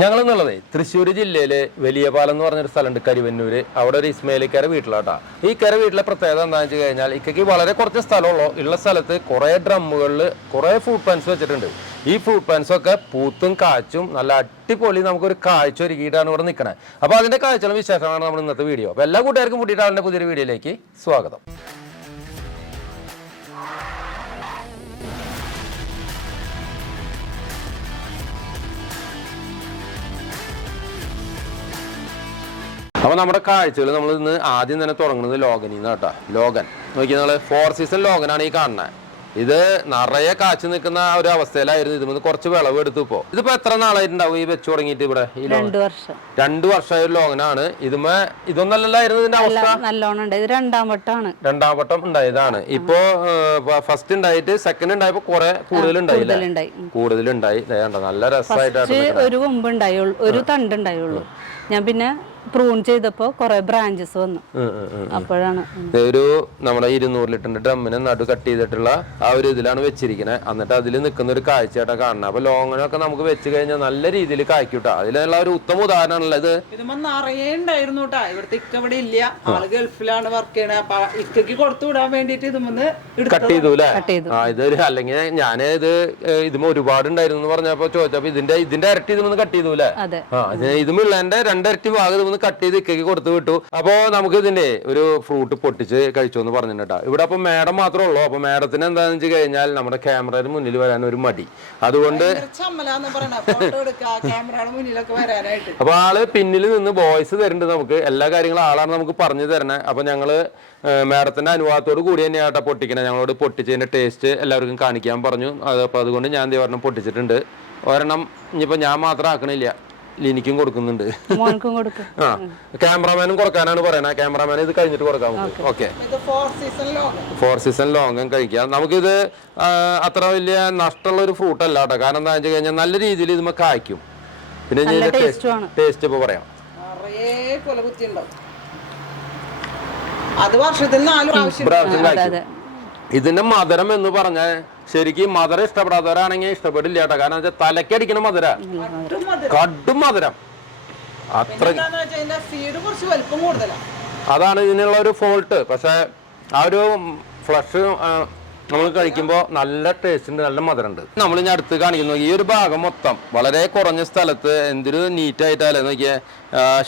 ഞങ്ങൾ എന്നുള്ളതേ തൃശ്ശൂർ ജില്ലയിലെ വലിയ പാലം എന്ന് പറഞ്ഞൊരു സ്ഥലമുണ്ട് കരിവന്നൂര്. അവിടെ ഒരു ഇസ്മയിലിക്കര വീട്ടിലാട്ടാ. ഈ കര വീട്ടിലെ പ്രത്യേകത എന്താണെന്ന് വെച്ച് കഴിഞ്ഞാൽ ഇക്കയ്ക്ക് വളരെ കുറച്ച് സ്ഥലമുള്ളൂ. ഉള്ള സ്ഥലത്ത് കുറേ ഡ്രമ്മുകളിൽ കുറേ ഫ്രൂട്ട് പാൻസ് വെച്ചിട്ടുണ്ട്. ഈ ഫ്രൂട്ട് പാൻസ് ഒക്കെ പൂത്തും കാച്ചും നല്ല അടിപൊളി നമുക്കൊരു കാഴ്ച ഒരുക്കിയിട്ടാണ് ഇവിടെ നിൽക്കണത് അപ്പോൾ അതിന്റെ കാഴ്ചകളും വിശേഷമാണ് നമ്മൾ ഇന്നത്തെ വീഡിയോ അപ്പോൾ എല്ലാ കൂട്ടുകാർക്കും കൂട്ടിയിട്ട് പുതിയൊരു വീഡിയോയിലേക്ക് സ്വാഗതം. അപ്പൊ നമ്മുടെ കാഴ്ചകൾ നമ്മൾ ഇന്ന് ആദ്യം തന്നെ തുടങ്ങുന്നത് ലോഗനിൽ നിന്ന് കേട്ടോ. ലോഗൻ നോക്കി നിങ്ങൾ. ഫോർ സീസൺ ലോഗനാണ് ഈ കാണുന്നത് ഇത് നിറയെ കാച്ചു നിൽക്കുന്ന ഒരു അവസ്ഥയിലായിരുന്നു. ഇതിൽ നിന്ന് കുറച്ച് വിളവ് എടുത്തു ഇപ്പോ. ഇതിപ്പോ എത്ര നാളായിട്ടുണ്ടാവും ഈ വെച്ച് തുടങ്ങിയിട്ട് ഇവിടെ ഈ രണ്ട് വർഷം. രണ്ട് വർഷമായ ഒരു ലോഗനാണ് ഇതുമേ ഇതൊന്നല്ലായിരുന്നു ഇതിന്റെ അവസ്ഥ? നല്ല നല്ലോണം ഇത് രണ്ടാം വട്ടമാണ്. രണ്ടാം വട്ടം ഉണ്ടായതാണ്. ഇപ്പോ ഫസ്റ്റ് ഉണ്ടായിട്ട് സെക്കൻഡ് ഉണ്ടായപ്പോ കുറെ കൂടുതൽ ഉണ്ടായില്ലേ കൂടുതലുണ്ടായി. കൂടുതലുണ്ടായി. നല്ല രസമായിട്ടാണ് ഒരു കൊമ്പ് ഉണ്ടായുള്ളൂ ഒരു തണ്ട് ഉണ്ടായുള്ളൂ ഞാൻ പിന്നെ പ്രൂൺ ചെയ്തപ്പോ കുറെ ബ്രാഞ്ചസ് വന്നു. അപ്പോഴാണ് ഒരു നമ്മുടെ ഇരുന്നൂറ് ലിറ്ററിന്റെ ഡ്രമ്മിനെ നടു കട്ട് ചെയ്തിട്ടുള്ള ആ ഒരു ഇതിലാണ് വെച്ചിരിക്കുന്നത് എന്നിട്ട് അതിൽ നിൽക്കുന്ന ഒരു കാഴ്ചയായിട്ടാ കാണുന്നത് അപ്പൊ ലോങ്ങിനൊക്കെ നമുക്ക് വെച്ച് കഴിഞ്ഞാൽ നല്ല രീതിയിൽ കായ്ക്കൂട്ടാ. അതിലുള്ള ഒരു ഉത്തമ ഉദാഹരണമാണല്ലോ ഇത്. ഇതുമ്പോ നിറയെ ഉണ്ടായിരുന്നു കേട്ടാ ഇവിടുത്തെ ഇക്ക ഇവിടെ ഇല്ല. ആൾ ഗൾഫിലാണ് വർക്ക് ചെയ്യണത് അപ്പൊ ഇക്കക്ക് കൊടുത്തു വിടാൻ വേണ്ടിട്ട് ഇതുമെന്ന് കട്ട് ചെയ്തു അല്ലേ ആ ഇത് അല്ലെങ്കിൽ ഞാൻ ഇത് ഇതും ഒരുപാട് ഉണ്ടായിരുന്നു എന്ന് പറഞ്ഞപ്പോ ചോദിച്ചപ്പോ ഇതിന്റെ ഇതിന്റെ ഇരട്ടി ഇതുമെന്ന് കട്ട് ചെയ്തു അല്ലേ അതെ. ആ ഇത് ഇതുമുള്ളതിന്റെ രണ്ടിരട്ടി ഭാഗം ഇതൊന്ന് കട്ട് ചെയ്ത് ഇക്കയ്ക്ക് കൊടുത്തു വിട്ടു. അപ്പോ നമുക്ക് ഇതിന്റെ ഒരു ഫ്രൂട്ട് പൊട്ടിച്ച് കഴിച്ചു എന്ന് പറഞ്ഞിട്ടാ ഇവിടെ അപ്പൊ മേഡം മാത്രമേ ഉള്ളൂ. അപ്പൊ മേഡത്തിന് എന്താന്ന് വെച്ച് കഴിഞ്ഞാൽ നമ്മുടെ ക്യാമറയുടെ മുന്നിൽ വരാൻ ഒരു മടി. അതുകൊണ്ട് ചമ്മലാന്ന് പറയണ. ഫോട്ടോ എടുക്കുക ക്യാമറയുടെ മുന്നിലൊക്കെ വരാനായിട്ട്. അപ്പൊ ആൾ പിന്നിൽ നിന്ന് വോയിസ് തരുന്നുണ്ട് നമുക്ക് എല്ലാ കാര്യങ്ങളും ആളാണ് നമുക്ക് പറഞ്ഞു തരണേ. അപ്പൊ ഞങ്ങൾ മേഡത്തിന്റെ അനുവാദത്തോട് കൂടി തന്നെയാണ് കേട്ടോ പൊട്ടിക്കണേ. ഞങ്ങളോട് പൊട്ടിച്ചതിന്റെ ടേസ്റ്റ് എല്ലാവർക്കും കാണിക്കാൻ പറഞ്ഞു. അത് അപ്പൊ അതുകൊണ്ട് ഞാൻ ദേ ഒരെണ്ണം പൊട്ടിച്ചിട്ടുണ്ട്. ഒരെണ്ണം ഇനിയിപ്പോ ഞാൻ മാത്രം ആക്കണില്ല. ലിനിക്കും കൊടുക്കുന്നുണ്ട്. മോൻക്കും കൊടുക്കും. ആ ക്യാമറമാനും കൊടുക്കാനാണ് പറയണത് ക്യാമറമാൻ ഇത് കഴിഞ്ഞിട്ട് കൊടുക്കാൻ പറ്റും ഓക്കെ. ഫോർ സീസൺ ലോകം ഫോർ സീസൺ ലോങ്ങും കഴിക്കാം. നമുക്കിത് അത്ര വലിയ നഷ്ടമുള്ള ഒരു ഫ്രൂട്ട് അല്ല കേട്ടോ. കാരണം എന്താ വെച്ച് കഴിഞ്ഞാൽ നല്ല രീതിയിൽ ഇതുമ്മ കായ്ക്കും. പിന്നെ ടേസ്റ്റും ടേസ്റ്റ് ഇപ്പൊ പറയാം. അത് വർഷത്തിൽ നാല് പ്രാവശ്യം. ഇതിന്റെ മധുരം എന്ന് പറഞ്ഞാൽ ശരിക്കും മധുരം ഇഷ്ടപ്പെടാത്തവരാണെങ്കിൽ ഇഷ്ടപ്പെടില്ല കേട്ടോ കാരണം വെച്ചാൽ തലക്കടിക്കണ മധുര. കടും മധുരം. അത്ര അതാണ് ഇതിനുള്ള ഒരു ഫോൾട്ട് പക്ഷെ ആ ഒരു ഫ്ലഷ് നമ്മൾ കഴിക്കുമ്പോൾ നല്ല ടേസ്റ്റ് ഉണ്ട് നല്ല മധുരമുണ്ട് നമ്മൾ ഇനി അടുത്ത് കാണിക്കുന്നു. ഈ ഒരു ഭാഗം മൊത്തം വളരെ കുറഞ്ഞ സ്ഥലത്ത് എന്തൊരു നീറ്റ് നോക്കിയാൽ നോക്കിയേ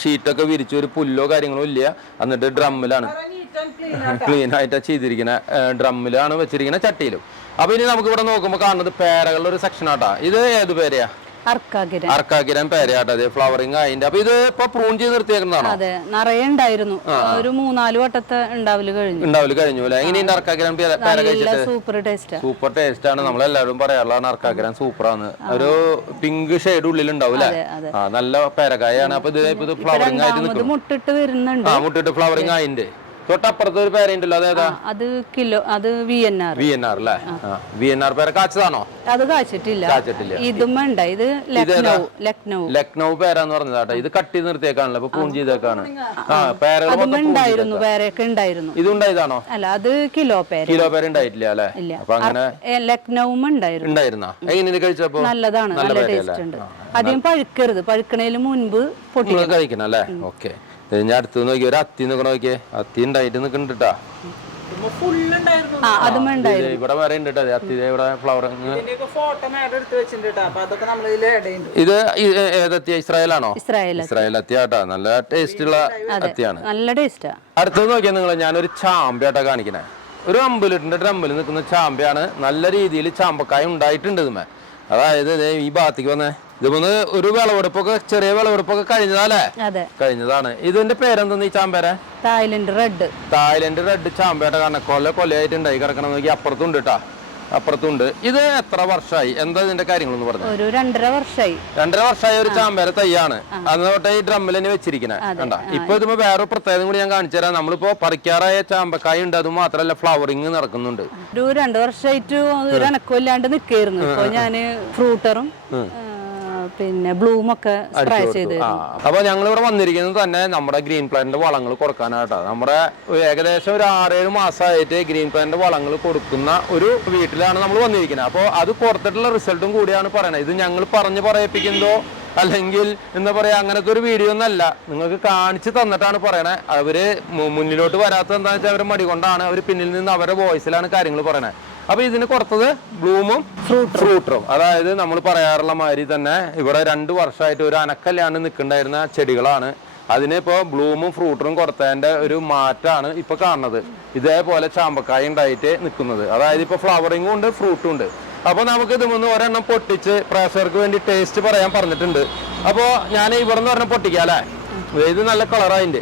ഷീറ്റൊക്കെ വിരിച്ച് ഒരു പുല്ലോ കാര്യങ്ങളോ ഇല്ല. എന്നിട്ട് ഡ്രമ്മിലാണ് ക്ലീൻ ക്ലീൻ ആയിട്ട് ചെയ്തിരിക്കുന്ന ഡ്രമ്മിലാണ് വെച്ചിരിക്കുന്ന ചട്ടിയിലും. അപ്പൊ ഇനി നമുക്ക് ഇവിടെ നോക്കുമ്പോൾ കാണുന്നത് പേരകളുടെ ഒരു സെക്ഷൻ ആട്ടാ. ഇത് ഏത് പേരയാ? അർക്കാകിരം പേരയാട്ടത് പേരയാട്ടാ. അതെ ഫ്ലവറിങ് അതിന്റെ അപ്പൊ ഇത് ഇപ്പൊ പ്രൂൺ ചെയ്ത് നിർത്തിയേക്കുന്നതാണോ? അതെ നിറയെ ഉണ്ടായിരുന്നു. ഒരു മൂന്നാൽ വട്ടത്തെ ഉണ്ടാവൽ കഴിഞ്ഞു. ഉണ്ടാവൽ കഴിഞ്ഞു അല്ലെ? എങ്ങനെയുണ്ട് അർക്കാകിരം പേര കഴിച്ചിട്ട്? സൂപ്പർ ടേസ്റ്റാ സൂപ്പർ ടേസ്റ്റ് ആണ്. നമ്മളെല്ലാവരും പറയാറുള്ളതാണ് സൂപ്പർ ആണ് ഒരു പിങ്ക് ഷെയ്ഡ് ഉള്ളിൽ ഉണ്ടാവും അല്ലെ ആ നല്ല പേരക്കായാണ് അപ്പൊ ഇത് ഇപ്പൊ ഫ്ലവറിംഗ് ഫ്ലവറിങ് ആയിട്ട് നിൽക്കും മുട്ടിട്ട് വരുന്നുണ്ട്. ആ മുട്ടിട്ട് ഫ്ലവറിങ് ആയിണ്ട്. തൊട്ടപ്പുറത്ത് ഒരു പേരുണ്ടല്ലോ അതേതാ അത് കിലോ അത് V N R V N R അല്ലേ വി എൻ ആർ പേര കാച്ചതാണോ? അത് കാച്ചിട്ടില്ല. കാച്ചിട്ടില്ല. ഇതും ഉണ്ട് ഇത് ലക്നൗ ലക്നൗ. ലക്നൗ പേരാന്ന് പറഞ്ഞതാട്ടോ ഇത് കട്ടി നിർത്തിയേക്കാണല്ലോ ഇപ്പൊ പൂൺ ചെയ്തേക്കാണ്. ആ. പേരകൾ ഉണ്ടായിരുന്നു മൊത്തം ഉണ്ടായിരുന്നു ഇത് ഇതുണ്ടായതാണോ അല്ല അത് കിലോ പേര്. കിലോ പേര് ഉണ്ടായിട്ടില്ല അല്ലേ? അപ്പൊ അങ്ങനെ ലക്നൗവും ഉണ്ടായിരുന്നു. ഉണ്ടായിരുന്ന? എങ്ങനെ കഴിച്ചപ്പോ? നല്ലതാണ് നല്ല ടേസ്റ്റ് ഉണ്ട്. അധികം പഴുക്കരുത്. പഴുക്കണേലും മുൻപ് പൊട്ടി കഴിക്കണം അല്ലേ? ഓക്കെ. ഞാൻ അടുത്ത് നോക്കി ഒരു അത്തി നിക്കണ നോക്കിയേ. അത്തി ഉണ്ടായിട്ട് നിക്കണ്ടിട്ടാ. ഇവിടെ വരെ ഉണ്ട് ട്ടോ. അത്തി ദേ ഇവിടെ ഫ്ലവർ ഇത് ഏതത്തിയ ഇസ്രായേലാണോ? ഇസ്രായേൽ അത്തിയാട്ടാ. നല്ല ടേസ്റ്റ് ഉള്ള അത്തിയാണ്. നല്ല ടേസ്റ്റാ അടുത്തത് നോക്കിയാൽ നിങ്ങൾ ഞാനൊരു ചാമ്പയാട്ടാ കാണിക്കണേ. ഒരു അമ്പലിട്ടുണ്ട് ലിറ്ററിന്റെ ഡ്രമ്മിൽ നിൽക്കുന്ന ചാമ്പയാണ്. നല്ല രീതിയിൽ ചാമ്പക്കായ ഉണ്ടായിട്ടുണ്ട് ഇതുമേ അതായത് ഈ ഭാഗത്തേക്ക് വന്നേ. ഇതുമൊന്ന് ഒരു വിളവെടുപ്പൊക്കെ ചെറിയ വിളവെടുപ്പൊക്കെ കഴിഞ്ഞതല്ലേ? കഴിഞ്ഞതാണ്. ഇതിന്റെ പേരെന്തെന്ന് ഈ ചാമ്പേരെ? Thailand red. തായ്ലൻഡ് റെഡ് ചാമ്പയുടെ കാരണം കൊല കൊലയായിട്ട് ഉണ്ടായി കിടക്കണം നോക്കി അപ്പുറത്തുണ്ട് കേട്ടാ അപ്പുറത്തുണ്ട്. ഇത് എത്ര വർഷമായി എന്താ ഇതിന്റെ കാര്യങ്ങളൊന്ന് പറഞ്ഞു? ഒരു രണ്ടര വർഷമായി രണ്ടര വർഷമായി ഒരു ചാമ്പേര തൈയാണ് അന്ന് തൊട്ടേ ഈ ഡ്രമ്മിൽ തന്നെ വെച്ചിരിക്കണേ. കണ്ട? ഇപ്പൊ ഇതിപ്പോ വേറെ പ്രത്യേകത കൂടി ഞാൻ കാണിച്ചു തരാം. നമ്മളിപ്പോ പറിക്കാറായ ചാമ്പക്കായ ഉണ്ട്. അത് മാത്രല്ല ഫ്ലവറിങ് നടക്കുന്നുണ്ട്. ഒരു രണ്ടു വർഷമായിട്ട് ഒരു അനക്കമില്ലാണ്ട് നിക്കായിരുന്നു ഇപ്പൊ ഞാൻ ഫ്രൂട്ടറും പിന്നെ ബ്ലൂം ഒക്കെ സ്പ്രേ ചെയ്ത് അപ്പൊ ഞങ്ങൾ ഇവിടെ വന്നിരിക്കുന്നത് തന്നെ നമ്മുടെ ഗ്രീൻ പ്ലാന്റിന്റെ വളങ്ങൾ കൊടുക്കാനായിട്ടാണ് നമ്മുടെ ഏകദേശം ഒരു ആറേഴ് മാസമായിട്ട് ഗ്രീൻ പ്ലാന്റിന്റെ വളങ്ങൾ കൊടുക്കുന്ന ഒരു വീട്ടിലാണ് നമ്മൾ വന്നിരിക്കുന്നത്. അപ്പോൾ അത് കൊടുത്തിട്ടുള്ള റിസൾട്ടും കൂടിയാണ് പറയുന്നത് ഇത് ഞങ്ങൾ പറഞ്ഞു പറയിപ്പിക്കുന്നതോ അല്ലെങ്കിൽ എന്താ പറയാ അങ്ങനത്തെ ഒരു വീഡിയോ ഒന്നല്ല നിങ്ങൾക്ക് കാണിച്ചു തന്നിട്ടാണ് പറയണേ. അവർ മുന്നിലോട്ട് വരാത്തത് എന്താണെന്ന് വെച്ചാൽ അവർ മടികൊണ്ടാണ് അവർ പിന്നിൽ നിന്ന് അവരുടെ വോയിസിലാണ് കാര്യങ്ങൾ പറയണേ. അപ്പൊ ഇതിന് കൊടുത്തത് ബ്ലൂമും ഫ്രൂട്ടറും. അതായത് നമ്മൾ പറയാറുള്ള മാതിരി തന്നെ ഇവിടെ രണ്ട് വർഷമായിട്ട് ഒരു അനക്കല്ലാണ്ട് നിൽക്കണ്ടായിരുന്ന ചെടികളാണ്. അതിനിപ്പോ ബ്ലൂമും ഫ്രൂട്ടറും കൊടുത്തതിന്റെ ഒരു മാറ്റാണ് ഇപ്പൊ കാണുന്നത്. ഇതേപോലെ ചാമ്പക്കായ ഉണ്ടായിട്ട് നിൽക്കുന്നത്. അതായത് ഇപ്പൊ ഫ്ലവറിങ്ങും ഉണ്ട് ഫ്രൂട്ടും ഉണ്ട്. അപ്പൊ നമുക്ക് ഇത് മൂന്ന് ഒരെണ്ണം പൊട്ടിച്ച് പ്രേക്ഷകർക്ക് വേണ്ടി ടേസ്റ്റ് പറയാൻ പറഞ്ഞിട്ടുണ്ട്. അപ്പോ ഞാൻ ഇവിടെ നിന്ന് ഒരെണ്ണം പൊട്ടിക്കാം അല്ലേ? ഇത് നല്ല കളറായിണ്ട്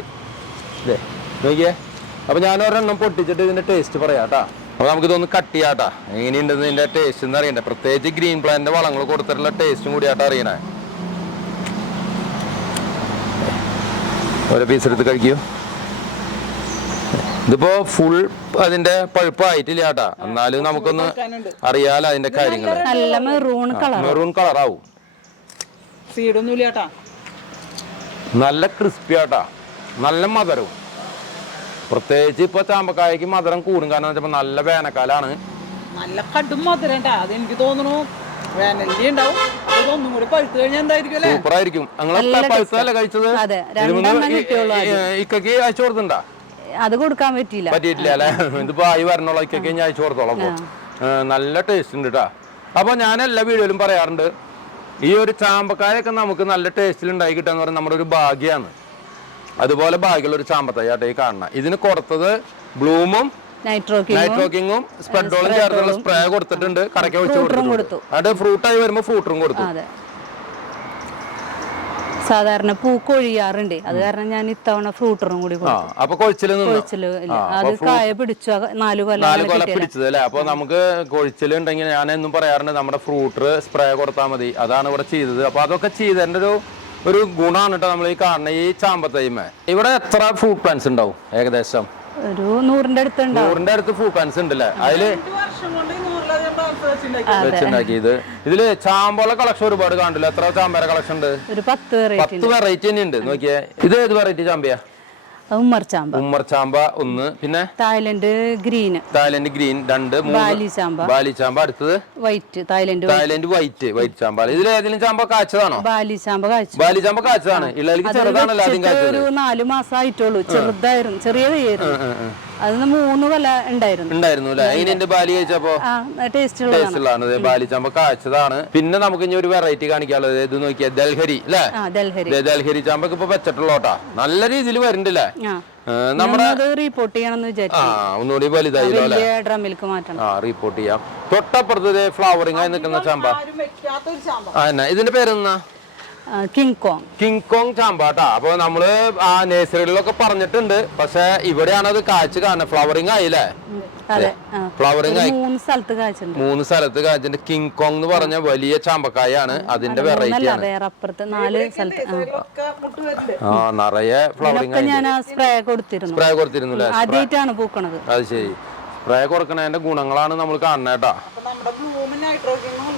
ഇതേ നോക്കിയേ. അപ്പൊ ഞാൻ ഒരെണ്ണം പൊട്ടിച്ചിട്ട് ഇതിന്റെ ടേസ്റ്റ് പറയാം കേട്ടാ അപ്പൊ നമുക്ക് ഇതൊന്ന് കട്ട് ചെയ്യാട്ടാ എങ്ങനെയുണ്ടെന്ന് ഇതിന്റെ ടേസ്റ്റ് എന്ന് അറിയണ്ടേ? പ്രത്യേകിച്ച് ഗ്രീൻ പ്ലാന്റിന്റെ വളങ്ങൾ കൊടുത്തിട്ടുള്ള ടേസ്റ്റും കൂടിയാട്ടാ അറിയണേ. ഓരോ പീസ് എടുത്ത് കഴിക്കൂ. ഇതിപ്പോ ഫുൾ അതിന്റെ പഴുപ്പായിട്ടില്ല കേട്ടാ എന്നാലും നമുക്കൊന്ന് അറിയാലോ അതിന്റെ കാര്യങ്ങൾ നല്ല മെറൂൺ കളർ മെറൂൺ ഇല്ലാട്ടാ നല്ല ക്രിസ്പി ആട്ടാ. നല്ല മധുരവും. പ്രത്യേകിച്ച് ഇപ്പൊ ചാമ്പക്കായക്ക് മധുരം കൂടും. കാരണം എന്ന് വെച്ചപ്പോ നല്ല വേനൽക്കാലാണ്. നല്ല കടും മധുരം അത്. എനിക്ക് തോന്നുന്നു ഈ- ഇക്കയ്ക്ക് അയച്ചു കൊടുത്തിണ്ടാ അത് കൊടുക്കാൻ പറ്റില്ല പറ്റിയിട്ടില്ല അല്ലെ? ഇതിപ്പോ ആയി വരണുള്ള. ഇക്കൊക്കെ ഞാൻ അയച്ചു കൊടുത്തോളാം നല്ല ടേസ്റ്റ് ഉണ്ട് കേട്ടാ അപ്പൊ ഞാൻ എല്ലാ വീഡിയോയിലും പറയാറുണ്ട് ഈ ഒരു ചാമ്പക്കായൊക്കെ നമുക്ക് നല്ല ടേസ്റ്റിൽ ഉണ്ടായി കിട്ടാന്ന് പറഞ്ഞാൽ നമ്മുടെ ഒരു ഭാഗ്യമാണ് അതുപോലെ ബാക്കിയുള്ള ഒരു ചാമ്പത്തയ്യാട്ടെ ഈ കാണണം ഇതിന് കൊടുത്തത് ബ്ലൂമും നൈട്രോക്കിങ് നൈട്രോക്കിങ്ങും സ്പ്രെഡോളും ചേർത്തുള്ള സ്പ്രേ കൊടുത്തിട്ടുണ്ട്. കറക്കെ വെച്ച് കൊടുത്തു. അത് ഫ്രൂട്ടായി വരുമ്പോൾ ഫ്രൂട്ടറും കൊടുത്തു. സാധാരണ പൂ കൊഴിയാറുണ്ട് അത് കാരണം ഞാൻ ഇത്തവണ ഫ്രൂട്ടറും കൂടി അപ്പൊ കൊഴിച്ചിൽ കൊഴിച്ചിൽ അത് കായ പിടിച്ചു. നാലു കൊല്ലം നാല് പിടിച്ചത് അല്ലേ? അപ്പൊ നമുക്ക് കൊഴിച്ചിൽ ഉണ്ടെങ്കിൽ ഞാൻ എന്നും പറയാറുണ്ട് നമ്മുടെ ഫ്രൂട്ടർ സ്പ്രേ കൊടുത്താൽ മതി. അതാണ് ഇവിടെ ചെയ്തത്. അപ്പൊ അതൊക്കെ ചെയ്തതിന്റെ ഒരു ഒരു ഗുണമാണ് കേട്ടോ നമ്മൾ ഈ കാണുന്ന ഈ ചാമ്പത്തൈമ. ഇവിടെ എത്ര ഫ്രൂട്ട് പ്ലാന്റ്സ് ഉണ്ടാവും ഏകദേശം? ഒരു നൂറിന്റെ അടുത്ത് നൂറിന്റെ അടുത്ത് ഫ്രൂട്ട് പ്ലാന്റ്സ് ഉണ്ടല്ലേ? അതിൽ. വെച്ചുണ്ടാക്കിയത് ഇതിൽ ചാമ്പോള കളക്ഷൻ ഒരുപാട് കാണില്ല എത്ര ചാമ്പര കളക്ഷൻ ഉണ്ട്? ഒരു പത്ത് വെറൈറ്റി പത്ത് വെറൈറ്റി തന്നെ ഉണ്ട്. നോക്കിയേ. ഇത് ഏത് വെറൈറ്റി ചാമ്പയാ? ഉമ്മർ ചാമ്പ. ഒന്ന്. പിന്നെ? Thailand green. തായ്ലൻഡ് ഗ്രീൻ രണ്ട് ബാലി ചാമ്പ. ബാലി ചാമ്പ അടുത്തത്? White Thailand Thailand white white ചാമ്പ. ഇതിൽ ഏതെങ്കിലും ചാമ്പ കാച്ചതാണോ? ബാലി ചാമ്പ കാച്ചു. ബാലി ചാമ്പ കാച്ചതാണ്. ഇള്ളലിക്ക് ചെറുതാണല്ലോ ആദ്യം കാച്ചത്. ഒരു നാല് മാസം ആയിട്ടുള്ളൂ ചെറുതായിരുന്നു. ചെറിയ തൈയായിരുന്നു അതിന് മൂന്ന് കൊല ഉണ്ടായിരുന്നു. ഉണ്ടായിരുന്നു അല്ലെ? അതിന് എന്റെ ബാലി കഴിച്ചപ്പോ? ബാലി ചാമ്പ കാച്ചതാണ്. പിന്നെ നമുക്ക് ഇനി ഒരു വെറൈറ്റി കാണിക്കാനുള്ളത്. ഇത് നോക്കിയ ദൽഹരി അല്ലേ? ആ ഡൽഹരി. ദേ ദൽഹരി ചാമ്പക്ക് ഇപ്പൊ വെച്ചിട്ടുള്ളോട്ടാ നല്ല രീതിയിൽ വരുന്നുണ്ടല്ലേ? നമ്മുടെ അത് റിപ്പോർട്ട് ചെയ്യണമെന്ന് ആ ഒന്നുകൂടി വലുതായില്ലോ അല്ലെ? വലിയ ഡ്രമ്മിലേക്ക് മാറ്റണം. ആ റിപ്പോർട്ട് ചെയ്യാം. തൊട്ടപ്പുറത്ത് ഫ്ലവറിംഗ് ആയി നിൽക്കുന്ന ചമ്പ. ആരും വെക്കാത്തൊരു ചാമ്പ. ആ എന്നാ ഇതിന്റെ പേരെന്നാ? കിങ് കോങ് ചാമ്പാട്ടാ. അപ്പൊ നമ്മൾ ആ നേഴ്സറികളിലൊക്കെ പറഞ്ഞിട്ടുണ്ട്. പക്ഷെ ഇവിടെയാണ് അത് കാഴ്ച കാണുന്നത്. ഫ്ലവറിംഗ് ആയില്ലേ? ഫ്ലവറിംഗ് ആയി. മൂന്ന് സ്ഥലത്ത് കാഴ്ചയുണ്ട്. മൂന്ന് സ്ഥലത്ത് കാഴ്ച കിങ് കോങ് എന്ന് പറഞ്ഞ വലിയ ചാമ്പക്കായാണ്. അതിന്റെ വെറൈറ്റി ആണ്. ആ. നിറയെ ഫ്ലവറിംഗ് സ്പ്രേ കൊടുത്തിരുന്നു. സ്പ്രേ കൊടുത്തിരുന്നു ആദ്യമായിട്ടാണ് പൂക്കണത്. അത് ശരി. സ്പ്രേ കൊടുക്കുന്നതിന്റെ ഗുണങ്ങളാണ് നമ്മൾ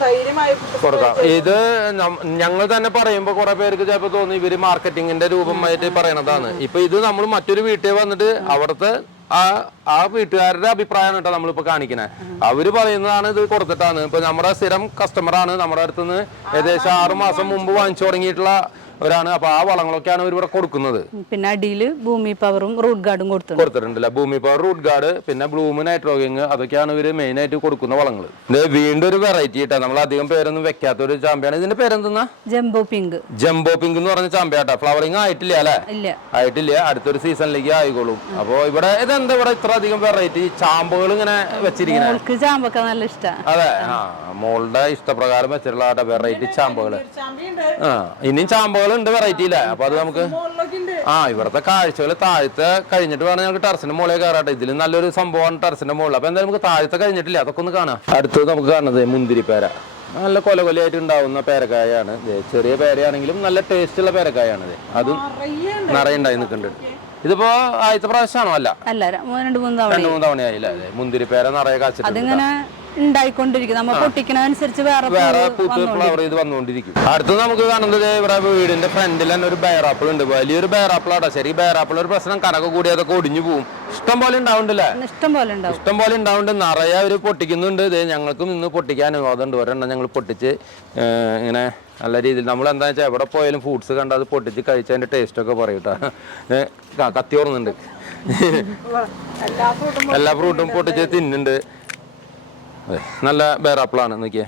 ധൈര്യമായി കൊടുക്കാം. ഇത് ഞങ്ങൾ തന്നെ പറയുമ്പോ കുറെ പേർക്ക് ചിലപ്പോ തോന്നി ഇവർ മാർക്കറ്റിങ്ങിന്റെ രൂപമായിട്ട് പറയണതാണ്. ഇപ്പൊ ഇത് നമ്മൾ മറ്റൊരു വീട്ടിൽ വന്നിട്ട് അവിടുത്തെ ആ ആ വീട്ടുകാരുടെ അഭിപ്രായമാണ് കേട്ടോ നമ്മളിപ്പോ കാണിക്കണേ. അവർ പറയുന്നതാണ് ഇത് കൊടുത്തിട്ടാണ്. ഇപ്പൊ നമ്മുടെ സ്ഥിരം കസ്റ്റമറാണ് നമ്മുടെ അടുത്തുനിന്ന് ഏകദേശം ആറു മാസം മുമ്പ് വാങ്ങിച്ചു തുടങ്ങിയിട്ടുള്ള അവരാണ്. അപ്പൊ ആ വളങ്ങളൊക്കെയാണ് അവർ ഇവിടെ കൊടുക്കുന്നത് പിന്നെ അടിയിൽ ഭൂമി പവറും റൂട്ട് ഗാർഡും കൊടുത്തിട്ടുണ്ട്. കൊടുത്തിട്ടുണ്ടല്ലേ? ഭൂമി പവർ റൂട്ട് ഗാർഡ് പിന്നെ ബ്ലൂമ് നൈട്രോഗിങ് അതൊക്കെയാണ് ഇവർ മെയിൻ ആയിട്ട് കൊടുക്കുന്ന വളങ്ങൾ ഇത് വീണ്ടും ഒരു വെറൈറ്റി ഇട്ടാ നമ്മൾ അധികം പേരൊന്നും വെക്കാത്ത ഒരു ചാമ്പ്യാണ്. ഇതിന്റെ പേരെന്തെന്നാ? Jumbo pink. ജംബോ പിങ്ക് എന്ന് പറഞ്ഞ ചാമ്പ്യാട്ടാ ഫ്ലവറിങ് ആയിട്ടില്ല അല്ലെ? ഇല്ല. ആയിട്ടില്ല. അടുത്തൊരു സീസണിലേക്ക് ആയിക്കോളും. അപ്പൊ ഇവിടെ ഇതെന്താ ഇവിടെ ഇത്ര അധികം വെറൈറ്റി ചാമ്പുകൾ ഇങ്ങനെ വെച്ചിരിക്കുന്നത് ചാമ്പക്ക നല്ല ഇഷ്ടാ. അതെ. ആ മോളുടെ ഇഷ്ടപ്രകാരം വെച്ചിട്ടുള്ള വെറൈറ്റി ചാമ്പുകൾ ചാമ്പിയുണ്ട് ആ ഇനിയും ചാമ്പുകൾ ഉണ്ട് വെറൈറ്റി ഇല്ല? അപ്പൊ അത് നമുക്ക് ആ ഇവിടുത്തെ കാഴ്ചകൾ താഴത്തെ കഴിഞ്ഞിട്ട് വേണം ഞങ്ങൾക്ക് ടെറസിന്റെ മുകളിൽ കയറാട്ടെ. ഇതിൽ നല്ലൊരു സംഭവമാണ് ടെറസിന്റെ മുകളിൽ അപ്പൊ എന്തായാലും നമുക്ക് താഴത്തെ കഴിഞ്ഞിട്ടില്ല? അതൊക്കെ ഒന്ന് കാണാം. അടുത്തത് നമുക്ക് കാണുന്നത് മുന്തിരിപ്പേര. നല്ല കൊല കൊലയായിട്ട് ഉണ്ടാവുന്ന പേരക്കായാണ് ദേ, ചെറിയ പേരയാണെങ്കിലും നല്ല ടേസ്റ്റ് ഉള്ള പേരക്കായാണിത് അതും നിറയെ ഉണ്ട്. നിറയെ ഉണ്ടായി നിൽക്കുന്നുണ്ട്. ഇതിപ്പോ ആദ്യത്തെ പ്രാവശ്യമാണോ അല്ല? രണ്ട് മൂന്ന് തവണ മുന്തിരി പേര തവണയായില്ല അതെ. മുന്തിരിപ്പേര നിറയെ കാച്ചിട്ടുണ്ട് അതിങ്ങനെ ഉണ്ടായിക്കൊണ്ടിരിക്കും നമ്മ പൊട്ടിക്കണതനുസരിച്ച് വേറെ വേറെ പൂവ് പൂത്ത് ഫ്ലവർ ചെയ്ത് വന്നുകൊണ്ടിരിക്കും അടുത്ത് നമുക്ക് കാണുന്നത് ഇവിടെ വീടിന്റെ ഫ്രണ്ടിൽ തന്നെ ഒരു ബയറാപ്പിൾ ഉണ്ട്. വലിയൊരു ബയറാപ്പിൾ ആടാ. ശരി ബയറാപ്പിൾ ഒരു പ്രശ്നം കനക കൂടി അതൊക്കെ ഒടിഞ്ഞു പോകും ഇഷ്ടം പോലെ ഉണ്ടാവുന്നുണ്ടല്ലേ? ഇഷ്ടം പോലെ ഉണ്ടാവും. ഇഷ്ടം പോലെ ഉണ്ടാവുന്നുണ്ട്. നിറയെ അവർ പൊട്ടിക്കുന്നുണ്ട്. ഇത് ഞങ്ങൾക്കും ഇന്ന് പൊട്ടിക്കാൻ അനുവാദമുണ്ട്. ഒരെണ്ണം ഞങ്ങൾ പൊട്ടിച്ച് ഇങ്ങനെ നല്ല രീതിയിൽ നമ്മൾ എന്താ വെച്ചാൽ എവിടെ പോയാലും ഫ്രൂട്ട്സ് കണ്ട് അത് പൊട്ടിച്ച് കഴിച്ചതിന്റെ ടേസ്റ്റ് ഒക്കെ പറയൂട്ടാ കത്തി ഓർന്നുണ്ട് എല്ലാ ഫ്രൂട്ടും എല്ലാ ഫ്രൂട്ടും പൊട്ടിച്ച് തിന്നുന്നുണ്ട്. അതെ. നല്ല ബേറാപ്പിളാണ് നോക്കിയേ.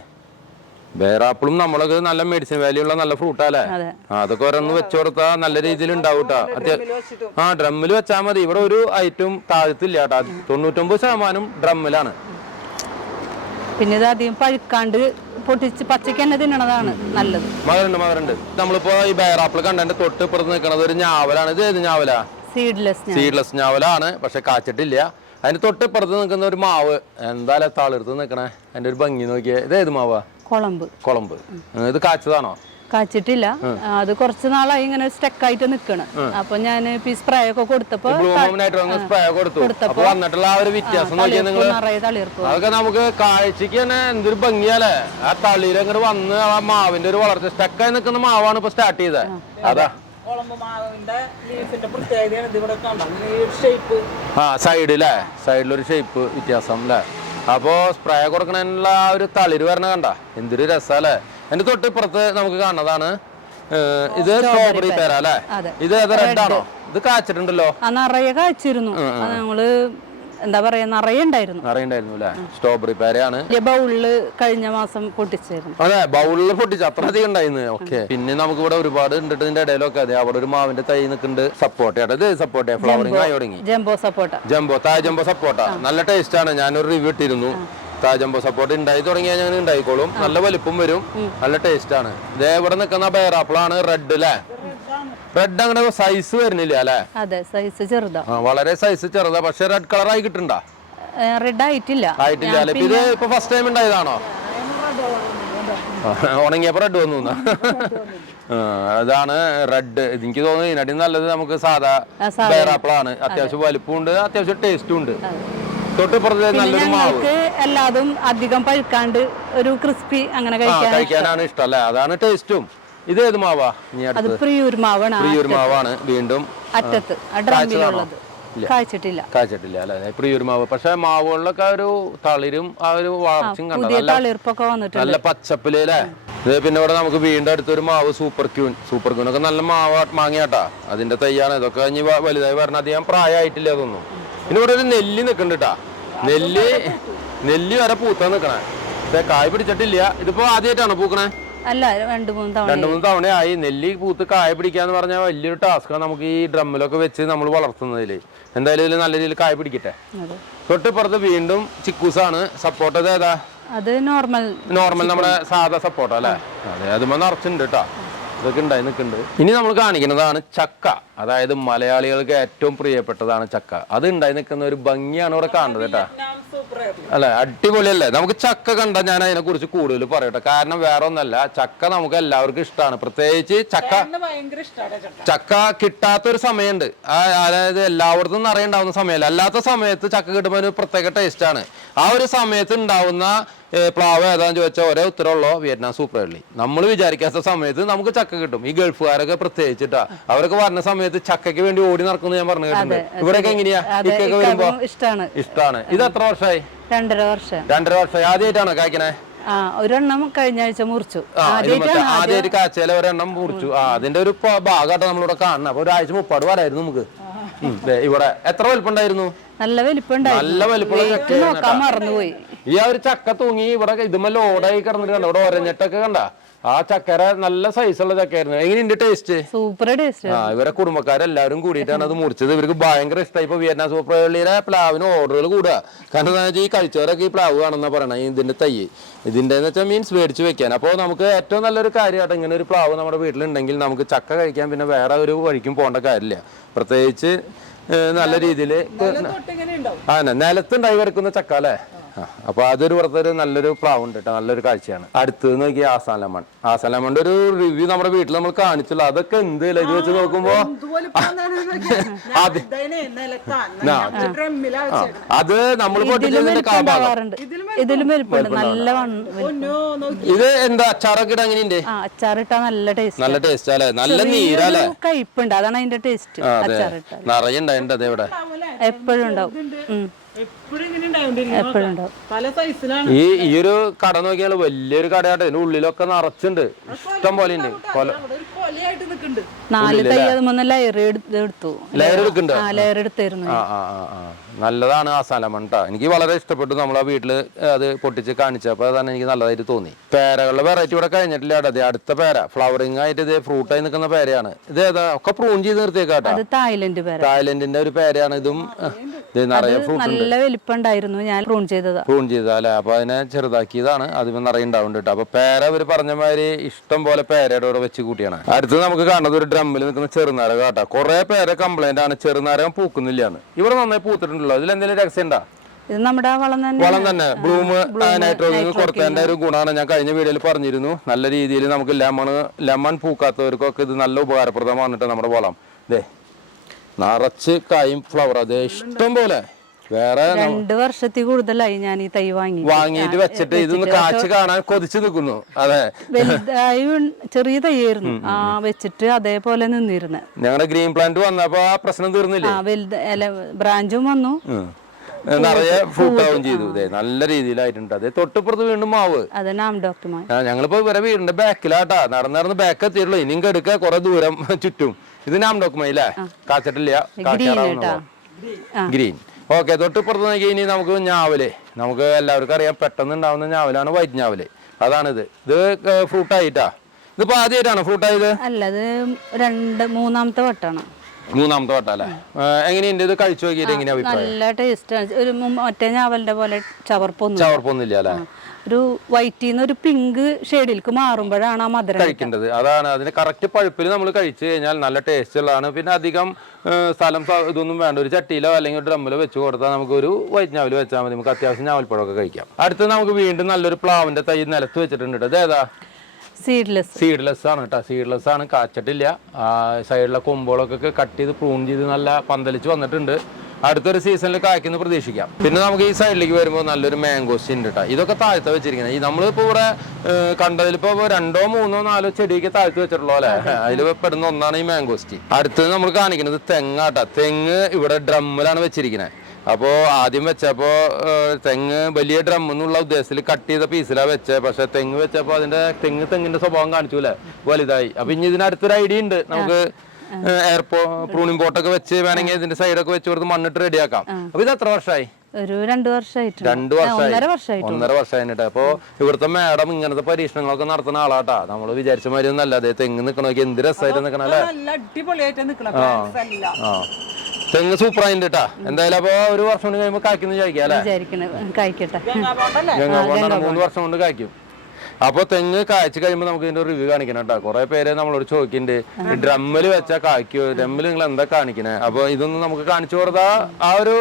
ബേറാപ്പിളും നമ്മളൊക്കെ നല്ല മെഡിസിൻ വാല്യൂ ഉള്ള നല്ല ഫ്രൂട്ടാല്ലേ അതെ. അതൊക്കെ ഓരോന്ന് വെച്ചു കൊടുത്താൽ നല്ല രീതിയിൽ ഉണ്ടാവും കേട്ടോ വെച്ചിട്ടും. ആ ഡ്രമ്മിൽ വെച്ചാൽ മതി. ഇവിടെ ഒരു ഐറ്റം താഴത്തില്ല കേട്ടോ തൊണ്ണൂറ്റൊമ്പത് ശതമാനം ഡ്രമ്മിലാണ്. പിന്നെ ഇത് അധികം പഴുക്കാണ്ട് പൊട്ടിച്ച് പച്ചയ്ക്ക് തന്നെ തിന്നണതാണ് നല്ലത്. മകരുണ്ട് മകരുണ്ട് നമ്മളിപ്പോ ഈ ബേറാപ്പിൾ കണ്ടതിന്റെ തൊട്ട് ഇപ്പുറത്ത് നിൽക്കുന്നത് ഒരു ഞാവലാണ്. ഇത് ഏത് ഞാവലാ? സീഡ്ലെസ് ഞാവലാണ് പക്ഷെ കാച്ചിട്ടില്ല. അതിന് തൊട്ട് ഇപ്പുറത്ത് നിൽക്കുന്ന ഒരു മാവ് എന്തായാലും താളെടുത്ത് നിൽക്കണേ? അതിന്റെ ഒരു ഭംഗി നോക്കിയേ. ഇത് ഏത് മാവാ? കുളമ്പ്. കുളമ്പ്. ഇത് കാച്ചതാണോ? കാച്ചിട്ടില്ല. അത് കുറച്ച് നാളായി ഇങ്ങനെ സ്റ്റക്കായിട്ട് നിക്കണ്. അപ്പൊ ഞാൻ ഈ സ്പ്രേ ഒക്കെ കൊടുത്തപ്പോ സ്പ്രേ കൊടുത്തു. അപ്പൊ വന്നിട്ടുള്ള ആ ഒരു വ്യത്യാസം അതൊക്കെ നമുക്ക് കാഴ്ചക്ക് തന്നെ എന്തൊരു ഭംഗിയല്ലേ? ആ തളിയിലങ്ങോട്ട് വന്ന് ആ മാവിന്റെ ഒരു വളർച്ച സ്റ്റക്കായി നിൽക്കുന്ന മാവാണ് ഇപ്പൊ സ്റ്റാർട്ട് ചെയ്തത്. അതാ. കുളമ്പ് മാവിന്റെ ലീഫിന്റെ പ്രത്യേകതയാണ് ഇതിവിടെ ഷേപ്പ് ആ സൈഡിലെ സൈഡിലൊരു ഷേപ്പ് വ്യത്യാസം അല്ലേ അപ്പോ സ്പ്രേ കൊടുക്കണതിനുള്ള ആ ഒരു തളിര് വരണ കണ്ട? എന്തൊരു രസമല്ലേ എന്റെ തൊട്ടിപ്പുറത്ത് നമുക്ക് കാണുന്നതാണ്. ഇത് സ്ട്രോബെറി പേര അല്ലേ? ഇത് ഏത് ഇത് കാച്ചിട്ടുണ്ടല്ലോ? നിറയെ കാച്ചിരുന്നു. ഞങ്ങൾ എന്താ പറയാ നിറയെ ഉണ്ടായിരുന്നു. അല്ലേ? സ്ട്രോബെറി പേരയാണ്. ബൗളിൽ കഴിഞ്ഞ മാസം പൊട്ടിച്ചായിരുന്നു അതെ ബൗളിൽ പൊട്ടിച്ച് അത്രയധികം ഉണ്ടായിരുന്നു ഓക്കെ. പിന്നെ നമുക്ക് ഇവിടെ ഒരുപാട് ഉണ്ട് ഇതിന്റെ ഇടയിലൊക്കെ അതെ അവിടെ ഒരു മാവിന്റെ തൈ നിൽക്കുന്നുണ്ട്. സപ്പോർട്ട് ഇത് സപ്പോർട്ട് ഫ്ലവറിങ് ആയി തുടങ്ങി. ജംബോ സപ്പോർട്ട ജംബോ താ ജംബോ സപ്പോർട്ട നല്ല ടേസ്റ്റ് ആണ് ഞാനൊരു റിവ്യൂ ഇട്ടിരുന്നു. താജംബോ ജംബോ സപ്പോർട്ട് ഉണ്ടായി തുടങ്ങിയാൽ ഞങ്ങൾ ഉണ്ടായിക്കോളും. നല്ല വലിപ്പം വരും. നല്ല ടേസ്റ്റ് ആണ് ഇതേ ഇവിടെ നിൽക്കുന്ന ബേറാപ്പിളാണ് റെഡ് അല്ലേ റെഡ് അങ്ങനെ സൈസ് വരുന്നില്ല അല്ലേ? അതെ സൈസ് ചെറുതാ. വളരെ സൈസ് ചെറുതാ. പക്ഷെ റെഡ് കളർ ആയി കിട്ടണ്ടാ? റെഡ് ആയിട്ടില്ല. ആയിട്ടില്ല അല്ലേ? ഇത് ഇപ്പൊ ഫസ്റ്റ് ടൈം ഉണ്ടായതാണോ? ഉണങ്ങിയപ്പോ റെഡ് വന്നു അതാണ് റെഡ് എനിക്ക് തോന്നുന്നു ഇതിനടി നല്ലത് നമുക്ക് സാധാ. ബേറാപ്പിളാണ് അത്യാവശ്യം വലിപ്പം ഉണ്ട് അത്യാവശ്യം ടേസ്റ്റും ഉണ്ട്. ഞങ്ങൾക്ക് എല്ലാതും അധികം പഴുക്കാണ്ട് ഒരു ക്രിസ്പി അങ്ങനെ കഴിക്കാനാണ് ഇഷ്ടം. അല്ലേ? അതാണ് ടേസ്റ്റും ഇത് ഏത് മാവാ? അത് പ്രിയൂർ മാവാണ് പ്രിയൂർ മാവാണ് വീണ്ടും. അറ്റത്ത് കായ്ച്ചിട്ടില്ല കാച്ചിട്ടില്ല അല്ലേ? പ്രിയൂർ മാവ്. പക്ഷെ മാവുകളിലൊക്കെ ആ ഒരു തളിരും ആ ഒരു വളർച്ചയും കണ്ട? നല്ല തളിർപ്പൊക്കെ വന്നിട്ടുണ്ട്. നല്ല പച്ചപ്പിൽ അല്ലേ? ഇത് പിന്നെ ഇവിടെ നമുക്ക് വീണ്ടും അടുത്തൊരു മാവ് സൂപ്പർ ക്യൂൻ. സൂപ്പർ ക്യൂൻ ഒക്കെ നല്ല മാവ് മാങ്ങിയാട്ടാ. അതിന്റെ തയ്യാണ് ഇതൊക്കെ ഇനി വലുതായി പറഞ്ഞാൽ അധികം പ്രായമായിട്ടില്ല അതൊന്നും. പിന്നെ ഇവിടെ ഒരു നെല്ലി നിൽക്കുന്നുണ്ട്. നെല്ലി നെല്ലി വരെ പൂത്താൻ നിക്കണേ പക്ഷെ കായ് പിടിച്ചിട്ടില്ല. ഇതിപ്പോ ആദ്യമായിട്ടാണോ പൂക്കണേ? അല്ല രണ്ടു മൂന്ന് തവണ ആയി മൂന്ന് തവണയായി. നെല്ലി പൂത്ത് കായ പിടിക്കാന്ന് പറഞ്ഞാൽ വലിയൊരു ടാസ്ക്കാണ് നമുക്ക് ഈ ഡ്രമ്മിലൊക്കെ വെച്ച് നമ്മൾ വളർത്തുന്നതിൽ എന്തായാലും ഇതിൽ നല്ല രീതിയിൽ കായ പിടിക്കട്ടെ. തൊട്ടിപ്പുറത്ത് വീണ്ടും ചിക്കൂസാണ്. സപ്പോർട്ട് അത് ഏതാ? അത് നോർമൽ നോർമൽ നമ്മുടെ സാധാ സപ്പോർട്ട് അല്ലേ? അതെ. അതുമ്പോ നിറച്ചുണ്ട് കേട്ടോ ഇതൊക്കെ ഉണ്ടായി നിൽക്കുന്നുണ്ട്. ഇനി നമ്മൾ കാണിക്കുന്നതാണ് ചക്ക. അതായത് മലയാളികൾക്ക് ഏറ്റവും പ്രിയപ്പെട്ടതാണ് ചക്ക. അത് ഉണ്ടായി നിൽക്കുന്ന ഒരു ഭംഗിയാണ് ഇവിടെ കാണുന്നത് കേട്ടാ അല്ലെ അടിപൊളിയല്ലേ? നമുക്ക് ചക്ക കണ്ട ഞാൻ അതിനെ കുറിച്ച് കൂടുതൽ പറയട്ടെ. കാരണം വേറെ ഒന്നല്ല ചക്ക നമുക്ക് എല്ലാവർക്കും ഇഷ്ടമാണ് പ്രത്യേകിച്ച് ചക്ക ചക്ക. കിട്ടാത്തൊരു സമയമുണ്ട്. ആ അതായത് എല്ലായിടത്തും നിറയുണ്ടാവുന്ന സമയമല്ല. അല്ലാത്ത സമയത്ത് ചക്ക കിട്ടുമ്പോൾ ഒരു പ്രത്യേക ടേസ്റ്റ് ആണ്. ആ ഒരു സമയത്ത് ഉണ്ടാവുന്ന പ്ലാവ് ഏതാന്ന് ചോദിച്ചാൽ ഒരേ ഉത്തരമുള്ളോ വിയറ്റ്നാം സൂപ്പർ വെള്ളി നമ്മൾ വിചാരിക്കാത്ത സമയത്ത് നമുക്ക് ചക്ക കിട്ടും. ഈ ഗൾഫുകാരൊക്കെ പ്രത്യേകിച്ചിട്ടാ. അവരൊക്കെ വരുന്ന സമയത്ത് ചക്കയ്ക്ക് വേണ്ടി ഓടി നടക്കുന്നു ഞാൻ പറഞ്ഞു കേട്ടിട്ടുണ്ട്. ഇവിടെയൊക്കെ എങ്ങനെയാ? ഇഷ്ടമാണ് ഇക്കൊക്കെ വരുമ്പോ? ഇഷ്ടാണ്. ഇഷ്ടാണ്. ഇത് എത്ര വർഷമായി? രണ്ടര വർഷം. രണ്ടര വർഷം. ആദ്യമായിട്ടാണോ കായ്ക്കണേ? ആ ഒരെണ്ണം കഴിഞ്ഞ ആഴ്ച മുറിച്ചു. ആദ്യമായിട്ട് കാച്ചയിലെ ഒരെണ്ണം മുറിച്ചു. ആ അതിന്റെ ഒരു ഭാഗമായിട്ട് നമ്മളിവിടെ കാണണം അപ്പൊ ഒരാഴ്ച മുപ്പാട് വരായിരുന്നു നമുക്ക്. ഇവിടെ എത്ര വലിപ്പുണ്ടായിരുന്നു? നല്ല വലിപ്പുണ്ടായിരുന്നു. നല്ല വലിപ്പം നോക്കാൻ മറന്നുപോയി. ഈ ആ ഒരു ചക്ക തൂങ്ങി ഇവിടെ ഇതുമല്ല ഓടായി കിടന്നിട്ട് കണ്ട ഇവിടെ ഒരഞ്ഞിട്ടൊക്കെ കണ്ട? ആ ചക്കര നല്ല സൈസുള്ള ചക്കയായിരുന്നു എങ്ങനെയുണ്ട് ടേസ്റ്റ് സൂപ്പർ ടേസ്റ്റ് ആ ഇവരെ കുടുംബക്കാരെല്ലാവരും കൂടിയിട്ടാണ് അത് മുറിച്ചത്. ഇവർക്ക് ഭയങ്കര ഇഷ്ടമായി ഇപ്പൊ വിയറ്റ്നാം സൂപ്പർ വെള്ളിയിലെ പ്ലാവിന് ഓർഡറുകൾ കൂടുക. കാരണം എന്താ വെച്ചാൽ ഈ കഴിച്ചവരൊക്കെ ഈ പ്ലാവ് കാണുന്ന പറയണേ ഇതിന്റെ തൈ. ഇതിന്റെ എന്ന് വെച്ചാൽ മീൻസ് മേടിച്ച് വെക്കാൻ. അപ്പോൾ നമുക്ക് ഏറ്റവും നല്ലൊരു കാര്യമായിട്ട് ഇങ്ങനെ ഒരു പ്ലാവ് നമ്മുടെ വീട്ടിലുണ്ടെങ്കിൽ നമുക്ക് ചക്ക കഴിക്കാൻ പിന്നെ വേറെ ഒരു വഴിക്കും പോകേണ്ട കാര്യമില്ല. പ്രത്യേകിച്ച് നല്ല രീതിയിൽ ആ നിലത്തുണ്ടായി കിടക്കുന്ന ചക്ക അല്ലേ? ആ, അപ്പൊ അതൊരു പുറത്തൊരു നല്ലൊരു പ്ലാവ് ഉണ്ട് കേട്ടോ നല്ലൊരു കാഴ്ചയാണ്. അടുത്തത് നോക്കി ആസാൻ ലെമൺ. ആസാൻ ലെമണിന്റെ ഒരു റിവ്യൂ നമ്മുടെ വീട്ടിൽ നമ്മൾ കാണിച്ചുള്ളൂ അതൊക്കെ എന്ത് ലഘു വെച്ച് നോക്കുമ്പോ അത് നമ്മൾ പൊട്ടിച്ചതിന്റെ കാഭാഗം ഇതിലും ഇത് എന്താ അച്ചാറൊക്കെ അങ്ങനെയുണ്ട് ആ അച്ചാറിട്ടാ നല്ല ടേസ്റ്റ് നല്ല ടേസ്റ്റ് അല്ലേ നല്ല നീരല്ലേ? കഴിപ്പുണ്ട് അതാണ് അതിന്റെ ടേസ്റ്റ് അച്ചാറിട്ട അതെ. അച്ചാറിട്ടാൽ നിറയെ ഉണ്ടായിട്ടുണ്ട് അതെ ഇവിടെ. എപ്പോഴും ഉണ്ടാവും. എപ്പോഴും ഉണ്ടാവും. ഈ ഈ ഒരു കട നോക്കിയാൽ വലിയൊരു കടയാട്ടെ. ഇതിന്റെ ഉള്ളിലൊക്കെ നിറച്ചുണ്ട്. ഇഷ്ടം പോലെ ഉണ്ട് കൊല അവിടെ ഒരു നാല് തൈ അത് മൂന്ന് ലെയർ എടുത്തു ലെയർ ആ ലെയർ എടുത്തായിരുന്നു നല്ലതാണ് ആ സ്ഥലം കേട്ടോ എനിക്ക് വളരെ ഇഷ്ടപ്പെട്ടു നമ്മളെ വീട്ടിൽ അത് പൊട്ടിച്ച് കാണിച്ചപ്പോൾ അതാണ് എനിക്ക് നല്ലതായിട്ട് തോന്നി. പേരകളുടെ വെറൈറ്റി ഇവിടെ കഴിഞ്ഞിട്ടില്ല കേട്ടോ. ദേ അടുത്ത പേര. ഫ്ലവറിംഗ് ആയിട്ട് ഇത് ഫ്രൂട്ട് ആയി നിൽക്കുന്ന പേരയാണ്. ഇത് ഏതാ? ഒക്കെ പ്രൂൺ ചെയ്ത് നിർത്തിയേക്കാട്ടോ അത് തായ്ലൻഡ് പേര. തായ്ലൻഡിന്റെ ഒരു പേരയാണ് ഇതും. ഇത് നിറയെ ഫ്രൂട്ട് നല്ല വലിപ്പണ്ടായിരുന്നു ഞാൻ പ്രൂൺ ചെയ്തതാ. പ്രൂൺ ചെയ്ത അല്ലേ? അപ്പൊ അതിനെ ചെറുതാക്കിയതാണ്. അതിന് നിറയെ ഉണ്ടാവുന്നുണ്ട് കേട്ടോ. അപ്പൊ പേര അവർ പറഞ്ഞ മാതിരി ഇഷ്ടം പോലെ പേരയുടെ കൂടെ വെച്ച് കൂട്ടിയാണ്. അടുത്ത് നമുക്ക് കാണുന്നത് ഒരു ഡ്രമ്മിൽ നിൽക്കുന്ന ചെറുനാരക കേട്ടോ. കുറെ പേരെ കംപ്ലൈന്റ് ആണ്. ചെറുനാരകം പൂക്കുന്നില്ലാന്ന് ഇവിടെ നന്നായി പൂത്തിട്ടുണ്ടല്ലോ. ഇതിൽ എന്തെങ്കിലും രഹസ്യം ഉണ്ടാ ഇത് നമ്മുടെ വളം തന്നെ. വളം തന്നെ. ബ്ലൂം നൈട്രോജൻ കൊടുത്തതിന്റെ ഒരു ഗുണമാണ്. ഞാൻ കഴിഞ്ഞ വീഡിയോയിൽ പറഞ്ഞിരുന്നു. നല്ല രീതിയിൽ നമുക്ക് ലെമൺ ലെമൺ പൂക്കാത്തവർക്കൊക്കെ ഇത് നല്ല ഉപകാരപ്രദമാണ് നമ്മുടെ വളം. ദേ നിറച്ച് കായും ഫ്ലവർ അതെ ഇഷ്ടം പോലെ. വേറെ രണ്ട് വർഷത്തിൽ കൂടുതലായി ഞാൻ ഈ തൈ വാങ്ങി. വാങ്ങിയിട്ട് വെച്ചിട്ട് ഇതൊന്ന് കാച്ച് കാണാൻ കൊതിച്ചു നിൽക്കുന്നു. അതെ. വലുതായി ചെറിയ തൈയായിരുന്നു. ആ വെച്ചിട്ട് അതേപോലെ നിന്നിരുന്നു. ഞങ്ങളുടെ ഗ്രീൻ പ്ലാന്റ് വന്നപ്പോ ആ പ്രശ്നം തീർന്നില്ലേ? വലുത് അല്ല ബ്രാഞ്ചും വന്നു. നിറയെ ഫുഡാവും ചെയ്തു. അതെ നല്ല രീതിയിലായിട്ടുണ്ട്. അതെ തൊട്ടിപ്പുറത്ത് വീണ്ടും മാവ്. ഞങ്ങളിപ്പോ ഇവരെ വീടിന്റെ ബാക്കിലാട്ടാ. നടന്ന് നടന്ന് ബാക്ക് എത്തിയിട്ടുള്ളൂ. ഇനിയും കെടുക്ക കുറെ ദൂരം ചുറ്റും. ഇത് നാം ഡോക്കുമല്ലേ കാച്ചിട്ടില്ല. കേട്ടാ. ഗ്രീൻ. ഓക്കെ തൊട്ടിപ്പുറത്ത് നോക്കി ഇനി നമുക്ക് ഞാവൽ. നമുക്ക് എല്ലാവർക്കും അറിയാം പെട്ടെന്ന് ഉണ്ടാവുന്ന ഞാവലാണ് വൈറ്റ് ഞാവൽ. അതാണിത്. ഇത് ഫ്രൂട്ടായിട്ടാ? ഇതിപ്പോ ആദ്യമായിട്ടാണ് ഫ്രൂട്ട് ആയത് അല്ല ഇത് രണ്ട് മൂന്നാമത്തെ വട്ടാണ്. മൂന്നാമത്തെ വട്ടം അല്ലേ എങ്ങനെയുണ്ട്? ഇത് കഴിച്ചു നോക്കിയിട്ട് എങ്ങനെയാ നല്ല ടേസ്റ്റ് ഒരു മു- മറ്റേ ഞാവലിന്റെ പോലെ ചവർപ്പൊന്നും ചവർപ്പൊന്നുമില്ല അല്ലേ? ഒരു വൈറ്റിൽ നിന്ന് ഒരു പിങ്ക് ഷെയ്ഡിലേക്ക് മാറുമ്പോഴാണ് ആ മധുരം കഴിക്കേണ്ടത്. അതാണ് അതിന് കറക്റ്റ് പഴുപ്പിൽ നമ്മൾ കഴിച്ചു കഴിഞ്ഞാൽ നല്ല ടേസ്റ്റ് ഉള്ളതാണ്. പിന്നെ അധികം സ്ഥലം ഇതൊന്നും വേണ്ട. ഒരു ചട്ടിയിലോ അല്ലെങ്കിൽ ഡ്രമ്മിലോ വെച്ച് കൊടുത്താൽ നമുക്ക് ഒരു വൈറ്റ് വെച്ചാൽ മതി. നമുക്ക് അത്യാവശ്യം ഞാവൽപ്പഴമൊക്കെ കഴിക്കാം. അടുത്ത് നമുക്ക് വീണ്ടും നല്ലൊരു പ്ലാവിന്റെ തൈ നിലത്ത് വെച്ചിട്ടുണ്ട് അതേതാ സീഡ്ലെസ് സീഡ്ലെസ് ആണ് കേട്ടോ സീഡ്ലെസ് ആണ്. കാച്ചിട്ടില്ല. സൈഡിലെ കൊമ്പുകളൊക്കെ കട്ട് ചെയ്ത് പ്രൂൺ ചെയ്ത് നല്ല പന്തലിച്ച് വന്നിട്ടുണ്ട്. അടുത്തൊരു സീസണിൽ കായ്ക്കുന്ന പ്രതീക്ഷിക്കാം. പിന്നെ നമുക്ക് ഈ സൈഡിലേക്ക് വരുമ്പോൾ നല്ലൊരു മാംഗോസ് ഉണ്ട് കേട്ടോ ഇതൊക്കെ താഴ്ത്ത വെച്ചിരിക്കുന്നത്. ഈ നമ്മളിപ്പോ ഇവിടെ കണ്ടതിലിപ്പോ രണ്ടോ മൂന്നോ നാലോ ചെടിയൊക്കെ താഴ്ത്തി വെച്ചിട്ടുള്ളൂ അല്ലെ? അതിൽ പെടുന്ന ഒന്നാണ് ഈ മാംഗോസ്റ്റി അടുത്തത് നമ്മൾ കാണിക്കുന്നത് തെങ്ങാട്ടാ തെങ്ങ് ഇവിടെ ഡ്രമ്മിലാണ് വെച്ചിരിക്കുന്നത്. അപ്പോൾ ആദ്യം വെച്ചപ്പോൾ തെങ്ങ് വലിയ ഡ്രം എന്നുള്ള ഉദ്ദേശത്തിൽ കട്ട് ചെയ്ത പീസിലാണ് വെച്ചത് പക്ഷെ തെങ്ങ് വെച്ചപ്പോൾ അതിന്റെ തെങ്ങ് തെങ്ങിന്റെ സ്വഭാവം കാണിച്ചു അല്ലേ വലുതായി. അപ്പൊ ഇനി ഇതിനടുത്തൊരു ഐഡിയ ഉണ്ട്. നമുക്ക് എയർപോ പ്രൂണിംഗ് ബോട്ടൊക്കെ വെച്ച് വേണമെങ്കിൽ ഇതിന്റെ സൈഡൊക്കെ വെച്ച് കൊടുത്ത് മണ്ണിട്ട് റെഡിയാക്കാം അപ്പൊ ഇത് എത്ര വർഷമായി ഒരു രണ്ടു വർഷമായിട്ട് രണ്ടു വർഷമായി ഒന്നര വർഷമായിട്ട് ഒന്നര വർഷമായിട്ട് അപ്പൊ ഇവിടുത്തെ മാഡം ഇങ്ങനത്തെ പരീക്ഷണങ്ങളൊക്കെ നടത്തുന്ന ആളാട്ടാ. നമ്മൾ വിചാരിച്ച മാതിരി ഒന്നല്ല. അതെ തെങ്ങ് നിക്കണോക്കി എന്ത് രസമായിട്ട് നിക്കണല്ലേ? അടിപൊളിയായിട്ട് തെങ്ങ് സൂപ്പർ ആയിട്ട് കേട്ടാ എന്തായാലും അപ്പൊ ഒരു വർഷം കൊണ്ട് കഴിയുമ്പോ കായ്ക്കുന്ന അല്ലേ? ഞങ്ങൾ മൂന്ന് വർഷം കൊണ്ട് കായ്ക്കും. അപ്പൊ തെങ്ങ് കായ്ച്ചു കഴിയുമ്പോൾ നമുക്ക് ഇതിന്റെ റിവ്യൂ കാണിക്കണം കേട്ടോ കുറെ പേര് നമ്മളോട് ചോദിക്കുന്നുണ്ട് ഡ്രമ്മിൽ വെച്ചാൽ കായ്ക്കോ? ഡ്രമ്മിൽ നിങ്ങൾ എന്താ കാണിക്കണേ? അപ്പൊ ഇതൊന്നും നമുക്ക് കാണിച്ചു കൊടുത്താ ആ ഒരു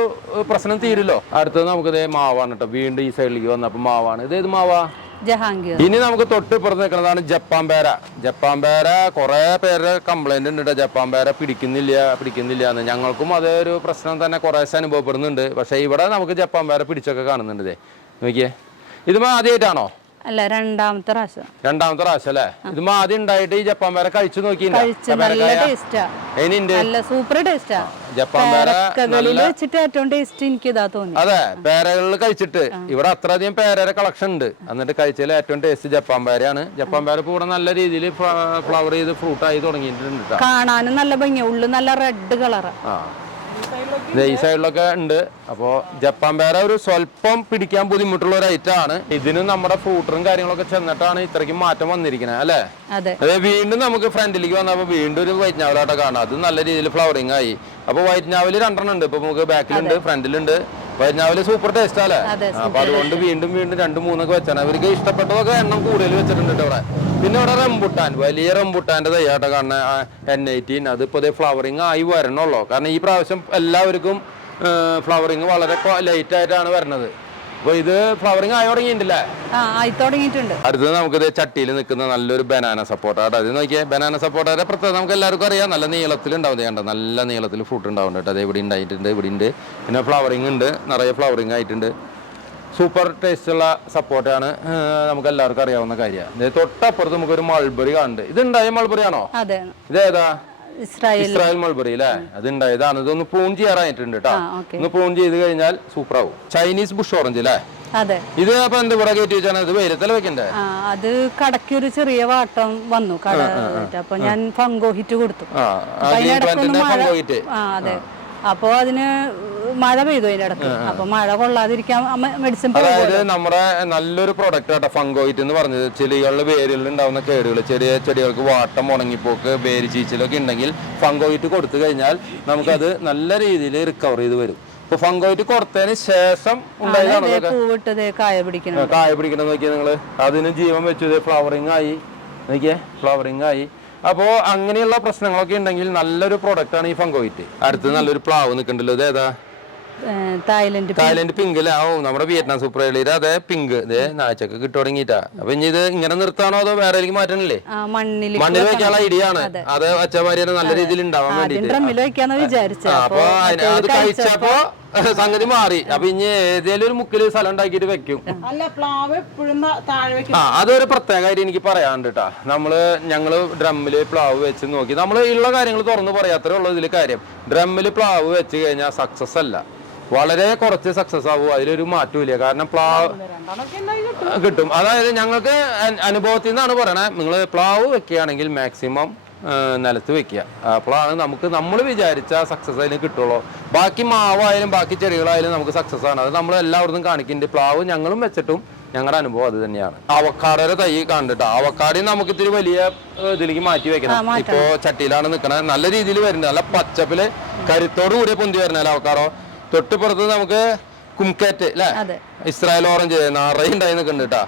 പ്രശ്നം തീരുമല്ലോ അടുത്തത് നമുക്ക് ഇതേ മാവാണ് കേട്ടോ വീണ്ടും ഈ സൈഡിലേക്ക് വന്നപ്പോ മാവാണ്. ഇത് ഏത് മാവാ? ജഹാംഗീർ. ഇനി നമുക്ക് തൊട്ട് പുറത്ത് നിൽക്കുന്നതാണ് ജപ്പാൻ പേര. ജപ്പാൻ പേര കുറെ പേരുടെ കംപ്ലൈന്റ് ഉണ്ട് ജപ്പാൻ പേര പിടിക്കുന്നില്ല പിടിക്കുന്നില്ല എന്ന്. ഞങ്ങൾക്കും അതേ ഒരു പ്രശ്നം തന്നെ കുറേശ്ശെ അനുഭവപ്പെടുന്നുണ്ട്. പക്ഷേ ഇവിടെ നമുക്ക് ജപ്പാൻ പേര പിടിച്ചൊക്കെ കാണുന്നുണ്ട് നോക്കിയേ. ഇത് ആദ്യമായിട്ടാണോ അല്ല രണ്ടാമത്തെ പ്രാവശ്യം. രണ്ടാമത്തെ പ്രാവശ്യം അല്ലേ? ഇത് ആദ്യം ഉണ്ടായിട്ട് ഈ ജപ്പാൻ പേര കഴിച്ചു നോക്കി നല്ല ടേസ്റ്റാ നല്ല സൂപ്പർ ടേസ്റ്റാ ജപ്പാൻ പേര കഥകളിൽ വെച്ചിട്ട് ഏറ്റവും ടേസ്റ്റ് എനിക്ക് ഇതാ തോന്നി അതെ പേരകളിൽ കഴിച്ചിട്ട്. ഇവിടെ അത്രയധികം പേരയുടെ കളക്ഷൻ ഉണ്ട്. എന്നിട്ട് കഴിച്ചതിൽ ഏറ്റവും ടേസ്റ്റ് ജപ്പാൻ പേരയാണ്. ജപ്പാൻ പേര കൂടെ നല്ല രീതിയിൽ ഫ്ലവർ ചെയ്ത് ഫ്രൂട്ട് ആയി തുടങ്ങിയിട്ടുണ്ട് കാണാനും നല്ല ഭംഗിയാ. ഉള്ളു നല്ല റെഡ് ദേ ഈ സൈഡിലൊക്കെ ഉണ്ട്. അപ്പോ ജപ്പാൻ പേര ഒരു സ്വല്പം പിടിക്കാൻ ബുദ്ധിമുട്ടുള്ള ഒരു ഐറ്റം ആണ്. ഇതിനും നമ്മുടെ ഫ്രൂട്ടറും കാര്യങ്ങളൊക്കെ ചെന്നിട്ടാണ് ഇത്രയ്ക്കും മാറ്റം വന്നിരിക്കുന്നത് അല്ലേ? അതെ. വീണ്ടും നമുക്ക് ഫ്രണ്ടിലേക്ക് വന്നപ്പോൾ വീണ്ടും ഒരു വൈറ്റ് ഞാവലായിട്ട് കാണാം അത് നല്ല രീതിയിൽ ഫ്ലവറിങ് ആയി. അപ്പൊ വൈറ്റ് ഞാവൽ രണ്ടെണ്ണം ഉണ്ട്. ഇപ്പൊ നമുക്ക് ബാക്കിലുണ്ട് ഫ്രണ്ടിലുണ്ട് വൈറ്റ് സൂപ്പർ ടേസ്റ്റ് അല്ലേ അപ്പൊ അതുകൊണ്ട് വീണ്ടും വീണ്ടും രണ്ട് മൂന്നൊക്കെ വെച്ചാണ്. അവർക്ക് ഇഷ്ടപ്പെട്ടതൊക്കെ എണ്ണം കൂടുതൽ വെച്ചിട്ടുണ്ട് ട്ടോ ഇവിടെ. പിന്നെ ഇവിടെ റംബുട്ടാൻ വലിയ റംബുട്ടാന്റെ തയ്യാട്ട കാണുന്ന. എൻ ഐറ്റീൻ അതിപ്പോ ഫ്ലവറിങ് ആയി വരണുള്ളൂ. കാരണം ഈ പ്രാവശ്യം എല്ലാവർക്കും ഫ്ലവറിങ് വളരെ ലൈറ്റ് ആയിട്ടാണ് വരുന്നത് അപ്പൊ ഇത് ഫ്ലവറിങ് ആയി ആയി തുടങ്ങിയിട്ടുണ്ട്. അടുത്തത് നമുക്ക് ചട്ടിയിൽ നിൽക്കുന്ന നല്ലൊരു ബനാന സപ്പോർട്ട് ആട്ടോ. അത് നോക്കിയേ ബനാന സപ്പോർട്ടാരെ പ്രത്യേകത നമുക്ക് എല്ലാവർക്കും അറിയാം. നല്ല നീളത്തിൽ ഉണ്ടാവും കണ്ടോ? നല്ല നീളത്തിൽ ഫ്രൂട്ട് ഉണ്ടാവും കേട്ടോ. അത് ഇവിടെ ഉണ്ടായിട്ടുണ്ട് ഇവിടെ ഉണ്ട്. പിന്നെ ഫ്ലവറിങ് ഉണ്ട് നിറയെ ഫ്ലവറിങ് ആയിട്ടുണ്ട്. സൂപ്പർ ടേസ്റ്റ് ഉള്ള സപ്പോർട്ടാണ് നമുക്ക് എല്ലാവർക്കും അറിയാവുന്ന കാര്യമാണ് തൊട്ടപ്പുറത്ത് നമുക്കൊരു മൾബറി കാണുന്നുണ്ട്. ഇത് ഉണ്ടായ മൾബറി ആണോ? ഇതേതാ? ഇസ്രായേൽ മൾബറി അല്ലേ അത് ഉണ്ടായതാണ് ഇതൊന്ന് പ്രൂൺ ചെയ്യാറായിട്ടുണ്ട് കേട്ടോ ഒന്ന് പ്രൂൺ ചെയ്ത് കഴിഞ്ഞാൽ സൂപ്പർ ആവും ചൈനീസ് ബുഷ് ഓറഞ്ച് അല്ലേ ഇത് അപ്പൊ എന്ത് ഇവിടെ കയറ്റി വെച്ചാണ്? ഇത് വെയിലത്തല്ല വെക്കണ്ടേ? അത് കടക്ക് ഒരു ചെറിയ വാട്ടം വന്നു കട അപ്പൊ ഞാൻ ഫംഗോഹിറ്റ് കൊടുത്തു. ആ അതെ. അപ്പൊ അതിന് മഴ പെയ്തു അതിന്റെ ഇടയ്ക്ക് അപ്പൊ മഴ കൊള്ളാതിരിക്കാൻ മെഡിസിൻ അതായത് നമ്മുടെ നല്ലൊരു പ്രൊഡക്റ്റ് ആട്ടോ ഫംഗോയിറ്റ് എന്ന് പറഞ്ഞത്. ചെടികളുടെ വേരുകളിൽ ഉണ്ടാവുന്ന കേടുകൾ ചെറിയ ചെടികൾക്ക് വാട്ടം ഉണങ്ങിപ്പോക്ക് വേര് ചീച്ചിലൊക്കെ ഉണ്ടെങ്കിൽ ഫംഗോയിറ്റ് കൊടുത്തു കഴിഞ്ഞാൽ നമുക്കത് നല്ല രീതിയിൽ റിക്കവർ ചെയ്ത് വരും. ഇപ്പൊ ഫംഗോയിറ്റ് കൊടുത്തതിന് ശേഷം പൂവിട്ടത് കായ പിടിക്കണം കായ പിടിക്കണം നോക്കിയാൽ നിങ്ങൾ. അതിന് ജീവൻ വെച്ചു ഫ്ലവറിങ് ആയി. നോക്കിയേ ഫ്ലവറിങ് ആയി. അപ്പോ അങ്ങനെയുള്ള പ്രശ്നങ്ങളൊക്കെ ഉണ്ടെങ്കിൽ നല്ലൊരു പ്രൊഡക്റ്റ് ആണ് ഈ ഫംഗോയിറ്റ് അടുത്ത് നല്ലൊരു പ്ലാവ് നിൽക്കണ്ടല്ലോ ഇത് ഏതാ? തായ്ലൻഡ് തായ്ലൻഡ് പിങ്ക് അല്ലേ? ഓ നമ്മുടെ വിയറ്റ്നാം സൂപ്പർ ഏളിയിൽ അതെ പിങ്ക് ഇതേ നാഴ്ചക്ക് കിട്ടു തുടങ്ങിയിട്ടാ. അപ്പൊ ഇനി ഇത് ഇങ്ങനെ നിർത്താണോ അതോ വേറെ മാറ്റണില്ലേ? മണ്ണിൽ മണ്ണിൽ വെക്കാനുള്ള ഐഡിയ ആണ്. അത്. വെച്ചമാരി നല്ല രീതിയിൽ ഉണ്ടാവാൻ വേണ്ടി അപ്പൊ അത് കഴിച്ചപ്പോ സംഗതി മാറി. അപ്പൊ ഇനി ഏതേലും ഒരു മുക്കിൽ സ്ഥലം ഉണ്ടാക്കിയിട്ട് വെക്കും. അല്ല പ്ലാവ് എപ്പോഴും താഴെ വെക്കും. ആ അതൊരു പ്രത്യേക കാര്യം എനിക്ക് പറയാണ്ട് കേട്ടാ നമ്മൾ ഞങ്ങൾ ഡ്രമ്മിൽ പ്ലാവ് വെച്ച് നോക്കി. നമ്മൾ ഉള്ള കാര്യങ്ങൾ തുറന്നു പറയാത്രേ ഉള്ളൂ ഇതിൽ കാര്യം. ഡ്രമ്മിൽ പ്ലാവ് വെച്ച് കഴിഞ്ഞാൽ സക്സസ് അല്ല. വളരെ കുറച്ച് സക്സസ് ആവും. അതിലൊരു മാറ്റമില്ല കാരണം പ്ലാവ് കിട്ടും. അതായത് ഞങ്ങൾക്ക് അനുഭവത്തിൽ നിന്നാണ് പറയണത് നിങ്ങൾ പ്ലാവ് വെക്കുകയാണെങ്കിൽ മാക്സിമം നിലത്ത് വെക്കുക. അപ്പോഴാണ് നമുക്ക് നമ്മൾ വിചാരിച്ച സക്സസ് അതിന് കിട്ടുള്ളൂ. ബാക്കി മാവായാലും ബാക്കി ചെടികളായാലും നമുക്ക് സക്സസ് ആണ്. അത് നമ്മൾ എല്ലാവർക്കും കാണിക്കുന്നുണ്ട്. പ്ലാവ് ഞങ്ങളും വെച്ചിട്ടും ഞങ്ങളുടെ അനുഭവം അത് തന്നെയാണ്. അവക്കാടയുടെ തൈ കണ്ടിട്ട് അവക്കാടി നമുക്ക് ഇത്തിരി വലിയ ഇതിലേക്ക് മാറ്റി വെക്കണം. ഇപ്പോ ചട്ടിയിലാണ് നിൽക്കണത് നല്ല രീതിയിൽ വരുന്നത് നല്ല പച്ചപ്പിൽ കരുത്തോട് കൂടിയ പൊന്തി വരണല്ലോ അവക്കാടോ? തൊട്ടുപുറത്ത് നമുക്ക് കുംകാറ്റ് അല്ലേ ഇസ്രായേൽ ഓറഞ്ച് നിറയെ ഉണ്ടായി നിൽക്കുന്നുണ്ട് കേട്ടാ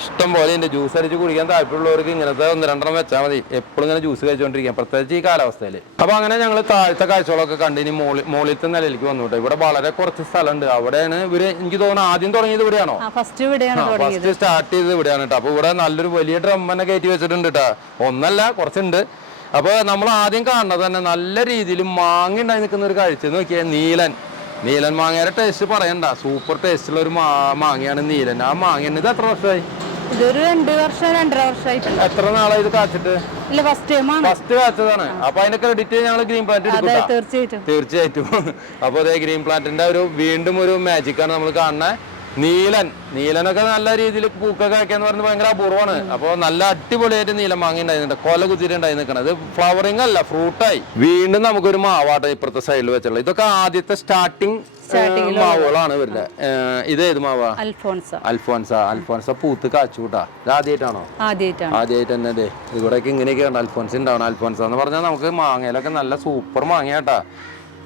ഇഷ്ടം പോലെ എന്റെ ജ്യൂസ് അടിച്ച് കുടിക്കാൻ താല്പര്യമുള്ളവർക്ക് ഇങ്ങനത്തെ ഒന്ന് രണ്ടെണ്ണം വെച്ചാൽ മതി. എപ്പോഴും ഇങ്ങനെ ജ്യൂസ് കഴിച്ചുകൊണ്ടിരിക്കാം പ്രത്യേകിച്ച് ഈ കാലാവസ്ഥയിൽ അപ്പൊ അങ്ങനെ ഞങ്ങൾ താഴത്തെ കാഴ്ചകളൊക്കെ കണ്ട് ഇനി മോളി മോളിലത്തെ നിലയിലേക്ക് വന്നു കേട്ടോ. ഇവിടെ വളരെ കുറച്ച് സ്ഥലമുണ്ട്. അവിടെയാണ് ഇവർ എനിക്ക് തോന്നുന്നു ആദ്യം തുടങ്ങിയത് ഇവിടെയാണോ? ഫസ്റ്റ് ഫസ്റ്റ് സ്റ്റാർട്ട് ചെയ്തത് ഇവിടെയാണ് കേട്ടോ. അപ്പൊ ഇവിടെ നല്ലൊരു വലിയ ഡ്രം തന്നെ കയറ്റി വെച്ചിട്ടുണ്ട് കേട്ടോ. ഒന്നല്ല കുറച്ചുണ്ട്. അപ്പൊ നമ്മൾ ആദ്യം കാണുന്നത് തന്നെ നല്ല രീതിയിൽ മാങ്ങ ഉണ്ടായി നിൽക്കുന്ന ഒരു കാഴ്ച. നോക്കിയാൽ നീലൻ. നീലൻ മാങ്ങയുടെ ടേസ്റ്റ് പറയണ്ട. സൂപ്പർ ടേസ്റ്റുള്ള ഒരു മാങ്ങയാണ് നീലൻ. ആ മാങ്ങ ഇത് എത്ര വർഷമായി? ഇതൊരു രണ്ട് വർഷം രണ്ടര വർഷമായിട്ടുണ്ട് എത്ര നാളായി ഇത് കാച്ചിട്ട് ഇല്ല ഫസ്റ്റ് ടൈമാണ് ഫസ്റ്റ് കാച്ചതാണ് അപ്പൊ അതിന്റെ ക്രെഡിറ്റ് ഞങ്ങൾ ഗ്രീൻ പ്ലാന്റ് അതെ തീർച്ചയായിട്ടും. തീർച്ചയായിട്ടും. അപ്പോൾ അതേ ഗ്രീൻ പ്ലാന്റിന്റെ ഒരു വീണ്ടും ഒരു മാജിക് ആണ് നമ്മൾ കാണുന്നത് നീലൻ. നീലനൊക്കെ നല്ല രീതിയിൽ പൂക്കൊക്കെ വെക്കാന്ന് പറയുന്നത് ഭയങ്കര അപൂർവമാണ്. അപ്പോൾ നല്ല അടിപൊളിയായിട്ട് നീലൻ മാങ്ങ ഉണ്ടായിരുന്നുണ്ട് കൊല കുത്തിയിട്ട് ഉണ്ടായി നിൽക്കണത് ഫ്ലവറിംഗ് അല്ല ഫ്രൂട്ടായി വീണ്ടും നമുക്കൊരു മാവാട്ടം ഇപ്പുറത്തെ സൈഡിൽ വെച്ചുള്ളത് ഇതൊക്കെ ആദ്യത്തെ സ്റ്റാർട്ടിങ് മാവുകളാണ് വരുന്നത് ഇത് ഏത് മാവാ? അൽഫോൺസ. അൽഫോൻസ അൽഫോൻസ പൂത്ത് കാച്ചുകൂട്ടാ ഇത് ആദ്യമായിട്ടാണോ ആദ്യമായിട്ട് തന്നെ അതെ ഇവിടെയൊക്കെ ഇങ്ങനെയൊക്കെയാണ് അൽഫോൻസ് ഉണ്ടാവണം. അൽഫോൺസ എന്ന് പറഞ്ഞാൽ നമുക്ക് മാങ്ങയിലൊക്കെ നല്ല സൂപ്പർ മാങ്ങയാട്ടാ.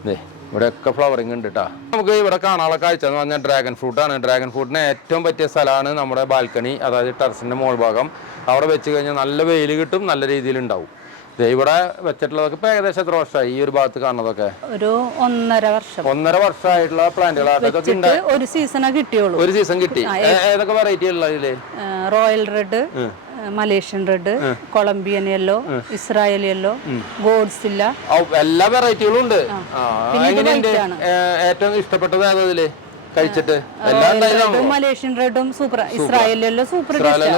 ദേ ഇവിടെയൊക്കെ ഫ്ലവറിങ് ഉണ്ട് കേട്ടാ നമുക്ക് ഇവിടെ കാണാനുള്ള കാഴ്ച എന്ന് പറഞ്ഞാൽ ഡ്രാഗൺ ഫ്രൂട്ട് ആണ് ഡ്രാഗൺ ഫ്രൂട്ടിന് ഏറ്റവും പറ്റിയ സ്ഥലമാണ് നമ്മുടെ ബാൽക്കണി അതായത് ടെറസിന്റെ മോൾ ഭാഗം. അവിടെ വെച്ച് കഴിഞ്ഞാൽ നല്ല വെയിൽ കിട്ടും നല്ല രീതിയിൽ ഉണ്ടാവും. ഇവിടെ വെച്ചിട്ടുള്ളതൊക്കെ ഇപ്പൊ ഏകദേശം എത്ര വർഷമായി ഈ ഒരു ഭാഗത്ത് കാണുന്നതൊക്കെ? ഒരു ഒന്നര വർഷം. ഒന്നര വർഷമായിട്ടുള്ള പ്ലാന്റുകൾ ഒരു സീസൺ കിട്ടിയുള്ളൂ. ഒരു സീസൺ കിട്ടി. ഏതൊക്കെ വെറൈറ്റി ഉള്ള ഇതിൽ? Royal red Malaysian red Colombian yellow Israel yellow Godzilla. ഇല്ല എല്ലാ വെറൈറ്റികളും ഉണ്ട്. ഏറ്റവും ഇഷ്ടപ്പെട്ടത് ഏതാ കഴിച്ചിട്ട്? എല്ലാം മലേഷ്യൻ റെഡും super Israel yellow super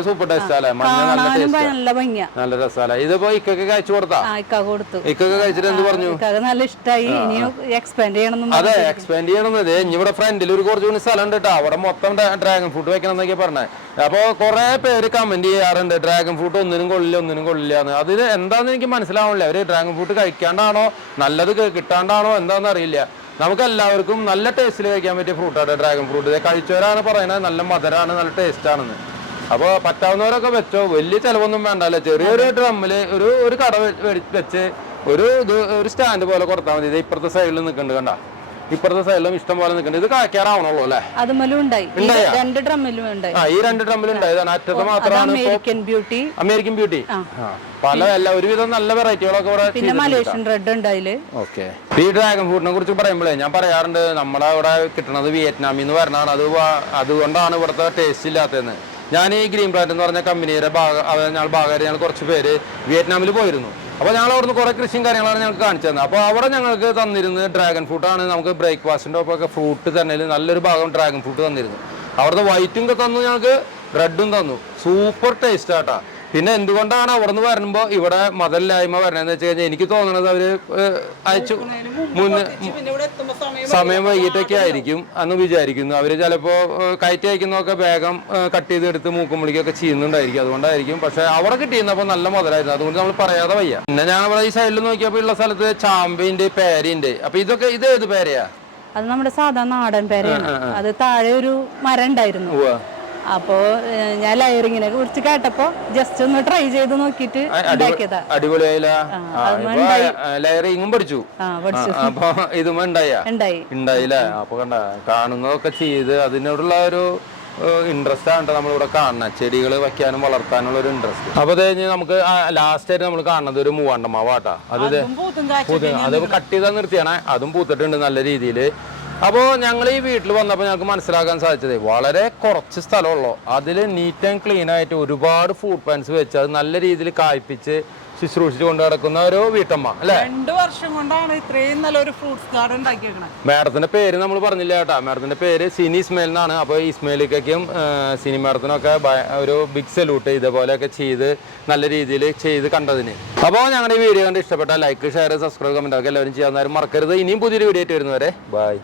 super taste അല്ലേ? നല്ല ഭംഗിയാ. നല്ല രസമല്ലേ ഇതിപ്പോ ഇക്കൊക്കെ കഴിച്ചു കൊടുത്താ? ഇക്ക കൊടുത്തു. ഇക്കൊക്കെ കഴിച്ചിട്ട് എന്ത് പറഞ്ഞു? നല്ല ഇഷ്ടമായി ഇനി എക്സ്പാൻഡ് ചെയ്യണം അതെ എക്സ്പാൻഡ് ചെയ്യണമെന്നത് ഇനി ഇവിടെ ഫ്രണ്ടിൽ ഒരു കുറച്ച് കൂടി സ്ഥലം ഉണ്ട് കേട്ടോ അവിടെ മൊത്തം ഡ്രാഗൺ ഫ്രൂട്ട് വെക്കണം എന്നൊക്കെ പറഞ്ഞത് അപ്പോൾ കുറെ പേര് കമന്റ് ചെയ്യാറുണ്ട്. ഡ്രാഗൺ ഫ്രൂട്ട് ഒന്നിനും കൊള്ളില്ല ഒന്നിനും കൊള്ളില്ല എന്ന്. അതിൽ എന്താന്ന് എനിക്ക് മനസ്സിലാവണില്ല. അവർ ഡ്രാഗൺ ഫ്രൂട്ട് കഴിക്കാണ്ടാണോ? നല്ലത് കിട്ടാണ്ടാണോ? എന്താണെന്ന് അറിയില്ല. നമുക്ക് എല്ലാവർക്കും നല്ല ടേസ്റ്റിൽ കഴിക്കാൻ പറ്റിയ ഫ്രൂട്ടാണ് ഡ്രാഗൺ ഫ്രൂട്ട് ഇത് കഴിച്ചവരാണ് പറയുന്നത് നല്ല മധുരമാണ് നല്ല ടേസ്റ്റ് ആണെന്ന്. അപ്പോൾ പറ്റാവുന്നവരൊക്കെ വെച്ചോ വലിയ ചിലവൊന്നും വേണ്ടല്ലോ? ചെറിയൊരു ഡ്രമ്മിൽ ഒരു ഒരു കട വെച്ച് ഒരു ഇത് ഒരു സ്റ്റാൻഡ് പോലെ കൊടുത്താൽ മതി. ഇത് ഇപ്പുറത്തെ സൈഡിൽ നിൽക്കുന്നുണ്ട് കണ്ട. ഇപ്പുറത്തെ സൈഡിലും ഇഷ്ടം പോലെ നിൽക്കുന്നുണ്ട് ഇത് കായ്ക്കാറാവണല്ലോ അല്ലേ? ഉണ്ടായോ? രണ്ട് ഡ്രമ്മിലും ഉണ്ടായി. ആ ഈ രണ്ട് ഡ്രമ്മിലും ഉണ്ടായതാണ് അറ്റത്ത് മാത്രമാണ് അമേരിക്കൻ ബ്യൂട്ടി അമേരിക്കൻ ബ്യൂട്ടി പല അല്ല ഒരുവിധം നല്ല വെറൈറ്റികളൊക്കെ ഇവിടെ പിന്നെ മലേഷ്യൻ റെഡ് ഉണ്ട് അതിൽ ഓക്കെ. ഈ ഡ്രാഗൺ ഫ്രൂട്ടിനെ കുറിച്ച് പറയുമ്പോഴേ ഞാൻ പറയാറുണ്ട് നമ്മളെ ഇവിടെ കിട്ടുന്നത് വിയറ്റ്നാമിന്ന് നിന്ന് വരണതാണ് അത് അതുകൊണ്ടാണ് ഇവിടുത്തെ ടേസ്റ്റ് ഇല്ലാത്തതെന്ന്. ഞാൻ ഈ ഗ്രീൻ പ്ലാന്റ് എന്ന് പറഞ്ഞ കമ്പനിയുടെ ഭാഗ ഞങ്ങൾ ഭാഗമായിട്ട് ഞങ്ങൾ കുറച്ച് പേര് വിയറ്റ്നാമിൽ പോയിരുന്നു. അപ്പോൾ ഞങ്ങൾ അവിടുന്ന് കുറേ കൃഷിയും കാര്യങ്ങളാണ് ഞങ്ങൾക്ക് കാണിച്ചു തന്നത്. അപ്പോൾ അവിടെ ഞങ്ങൾക്ക് തന്നിരുന്നത് ഡ്രാഗൺ ഫ്രൂട്ടാണ് നമുക്ക് ബ്രേക്ക്ഫാസ്റ്റിന്റെ ഒപ്പമൊക്കെ ഫ്രൂട്ട് തന്നെ നല്ലൊരു ഭാഗം ഡ്രാഗൺ ഫ്രൂട്ട് തന്നിരുന്നു. അവിടുത്തെ വൈറ്റും ഒക്കെ തന്നു ഞങ്ങൾക്ക് റെഡും തന്നു. സൂപ്പർ ടേസ്റ്റ് ആട്ടാ. പിന്നെ എന്തുകൊണ്ടാണ് അവിടെ നിന്ന് വരുമ്പോ ഇവിടെ മതമില്ലായ്മ വരണെന്ന് വെച്ച് കഴിഞ്ഞാൽ എനിക്ക് തോന്നുന്നത് അവർ അയച്ചു മുന്നേ സമയം വൈകിട്ടൊക്കെ ആയിരിക്കും എന്ന് വിചാരിക്കുന്നു. അവർ ചിലപ്പോ കയറ്റി അയക്കുന്നതൊക്കെ വേഗം കട്ട് ചെയ്ത് എടുത്ത് മൂക്കുമ്പളിക്കൊക്കെ ചെയ്യുന്നുണ്ടായിരിക്കും. അതുകൊണ്ടായിരിക്കും. പക്ഷെ അവിടെ കിട്ടിയിരുന്നപ്പോ നല്ല മുതലായിരുന്നു. അതുകൊണ്ട് നമ്മൾ പറയാതെ വയ്യ. പിന്നെ ഞാൻ ഇവിടെ ഈ സൈഡിൽ നോക്കിയപ്പോ ഉള്ള സ്ഥലത്ത് ചാമ്പിന്റെ പേരയുണ്ട്. അപ്പൊ ഇതൊക്കെ ഇത് ഏത് പേരയാ? അത് നമ്മുടെ സാധാ നാടൻ പേരയാണ്. അത് താഴെ ഒരു മരം ഉണ്ടായിരുന്നു. അപ്പോ ഞാൻ ലയറിങ്ങിനെ കുറിച്ച് കേട്ടപ്പോ ജസ്റ്റ് ഒന്ന് ട്രൈ ചെയ്ത് നോക്കിയിട്ട് ഉണ്ടാക്കിയതാ ലെയറിങ്ങും പഠിച്ചു. അപ്പൊ ഇതും ഉണ്ടായ ഉണ്ടായി ഉണ്ടായില്ലേ അപ്പൊ കണ്ട കാണുന്നതൊക്കെ ചെയ്ത് അതിനോടുള്ള ഒരു ഇൻട്രസ്റ്റ് ആണ് നമ്മളിവിടെ കാണുന്നത് ചെടികൾ വെക്കാനും വളർത്താനുള്ള ഒരു ഇൻട്രസ്റ്റ് അപ്പൊ നമുക്ക് ലാസ്റ്റ് ആയിട്ട് നമ്മൾ കാണുന്നത് ഒരു മൂവാണ്ടമാവാട്ടാ അത് അത് കട്ട് ചെയ്താൽ നിർത്തിയാണ്. അതും പൂത്തിട്ടുണ്ട് നല്ല രീതിയിൽ അപ്പോൾ ഞങ്ങൾ ഈ വീട്ടിൽ വന്നപ്പോൾ ഞങ്ങൾക്ക് മനസ്സിലാക്കാൻ സാധിച്ചത് വളരെ കുറച്ച് സ്ഥലമുള്ളൂ. അതിൽ നീറ്റ് ആൻഡ് ക്ലീൻ ആയിട്ട് ഒരുപാട് ഫുഡ് പാൻസ് വെച്ച് അത് നല്ല രീതിയിൽ കായ്പിച്ച് ശുശ്രൂഷിച്ച് കൊണ്ട് നടക്കുന്ന ഒരു വീട്ടമ്മ അല്ലേ? രണ്ടു വർഷം കൊണ്ടാണ് ഇത്രയും നല്ലൊരു ഫ്രൂട്ട്സ് ഗാർഡൻ ഉണ്ടാക്കിയേക്കുന്നത് മാഡത്തിന്റെ പേര് നമ്മൾ പറഞ്ഞില്ല കേട്ടാ. മാഡത്തിന്റെ പേര് സിനി ഇസ്മയിൽ എന്നാണ്. അപ്പോൾ ഇസ്മയിലേക്കും സിനി മാഡത്തിനൊക്കെ ഒരു ബിഗ് സല്യൂട്ട് ഇതേപോലെയൊക്കെ ചെയ്ത് നല്ല രീതിയിൽ ചെയ്ത് കണ്ടതിന്. അപ്പോൾ ഞങ്ങളുടെ ഈ വീഡിയോ കണ്ട് ഇഷ്ടപ്പെട്ട ലൈക്ക് ഷെയർ സബ്സ്ക്രൈബ് കമന്റ് ഒക്കെ എല്ലാവരും ചെയ്യാൻ മറക്കരുത്. ഇനിയും പുതിയൊരു വീഡിയോ ആയിട്ട് വരുന്നവരെ ബൈ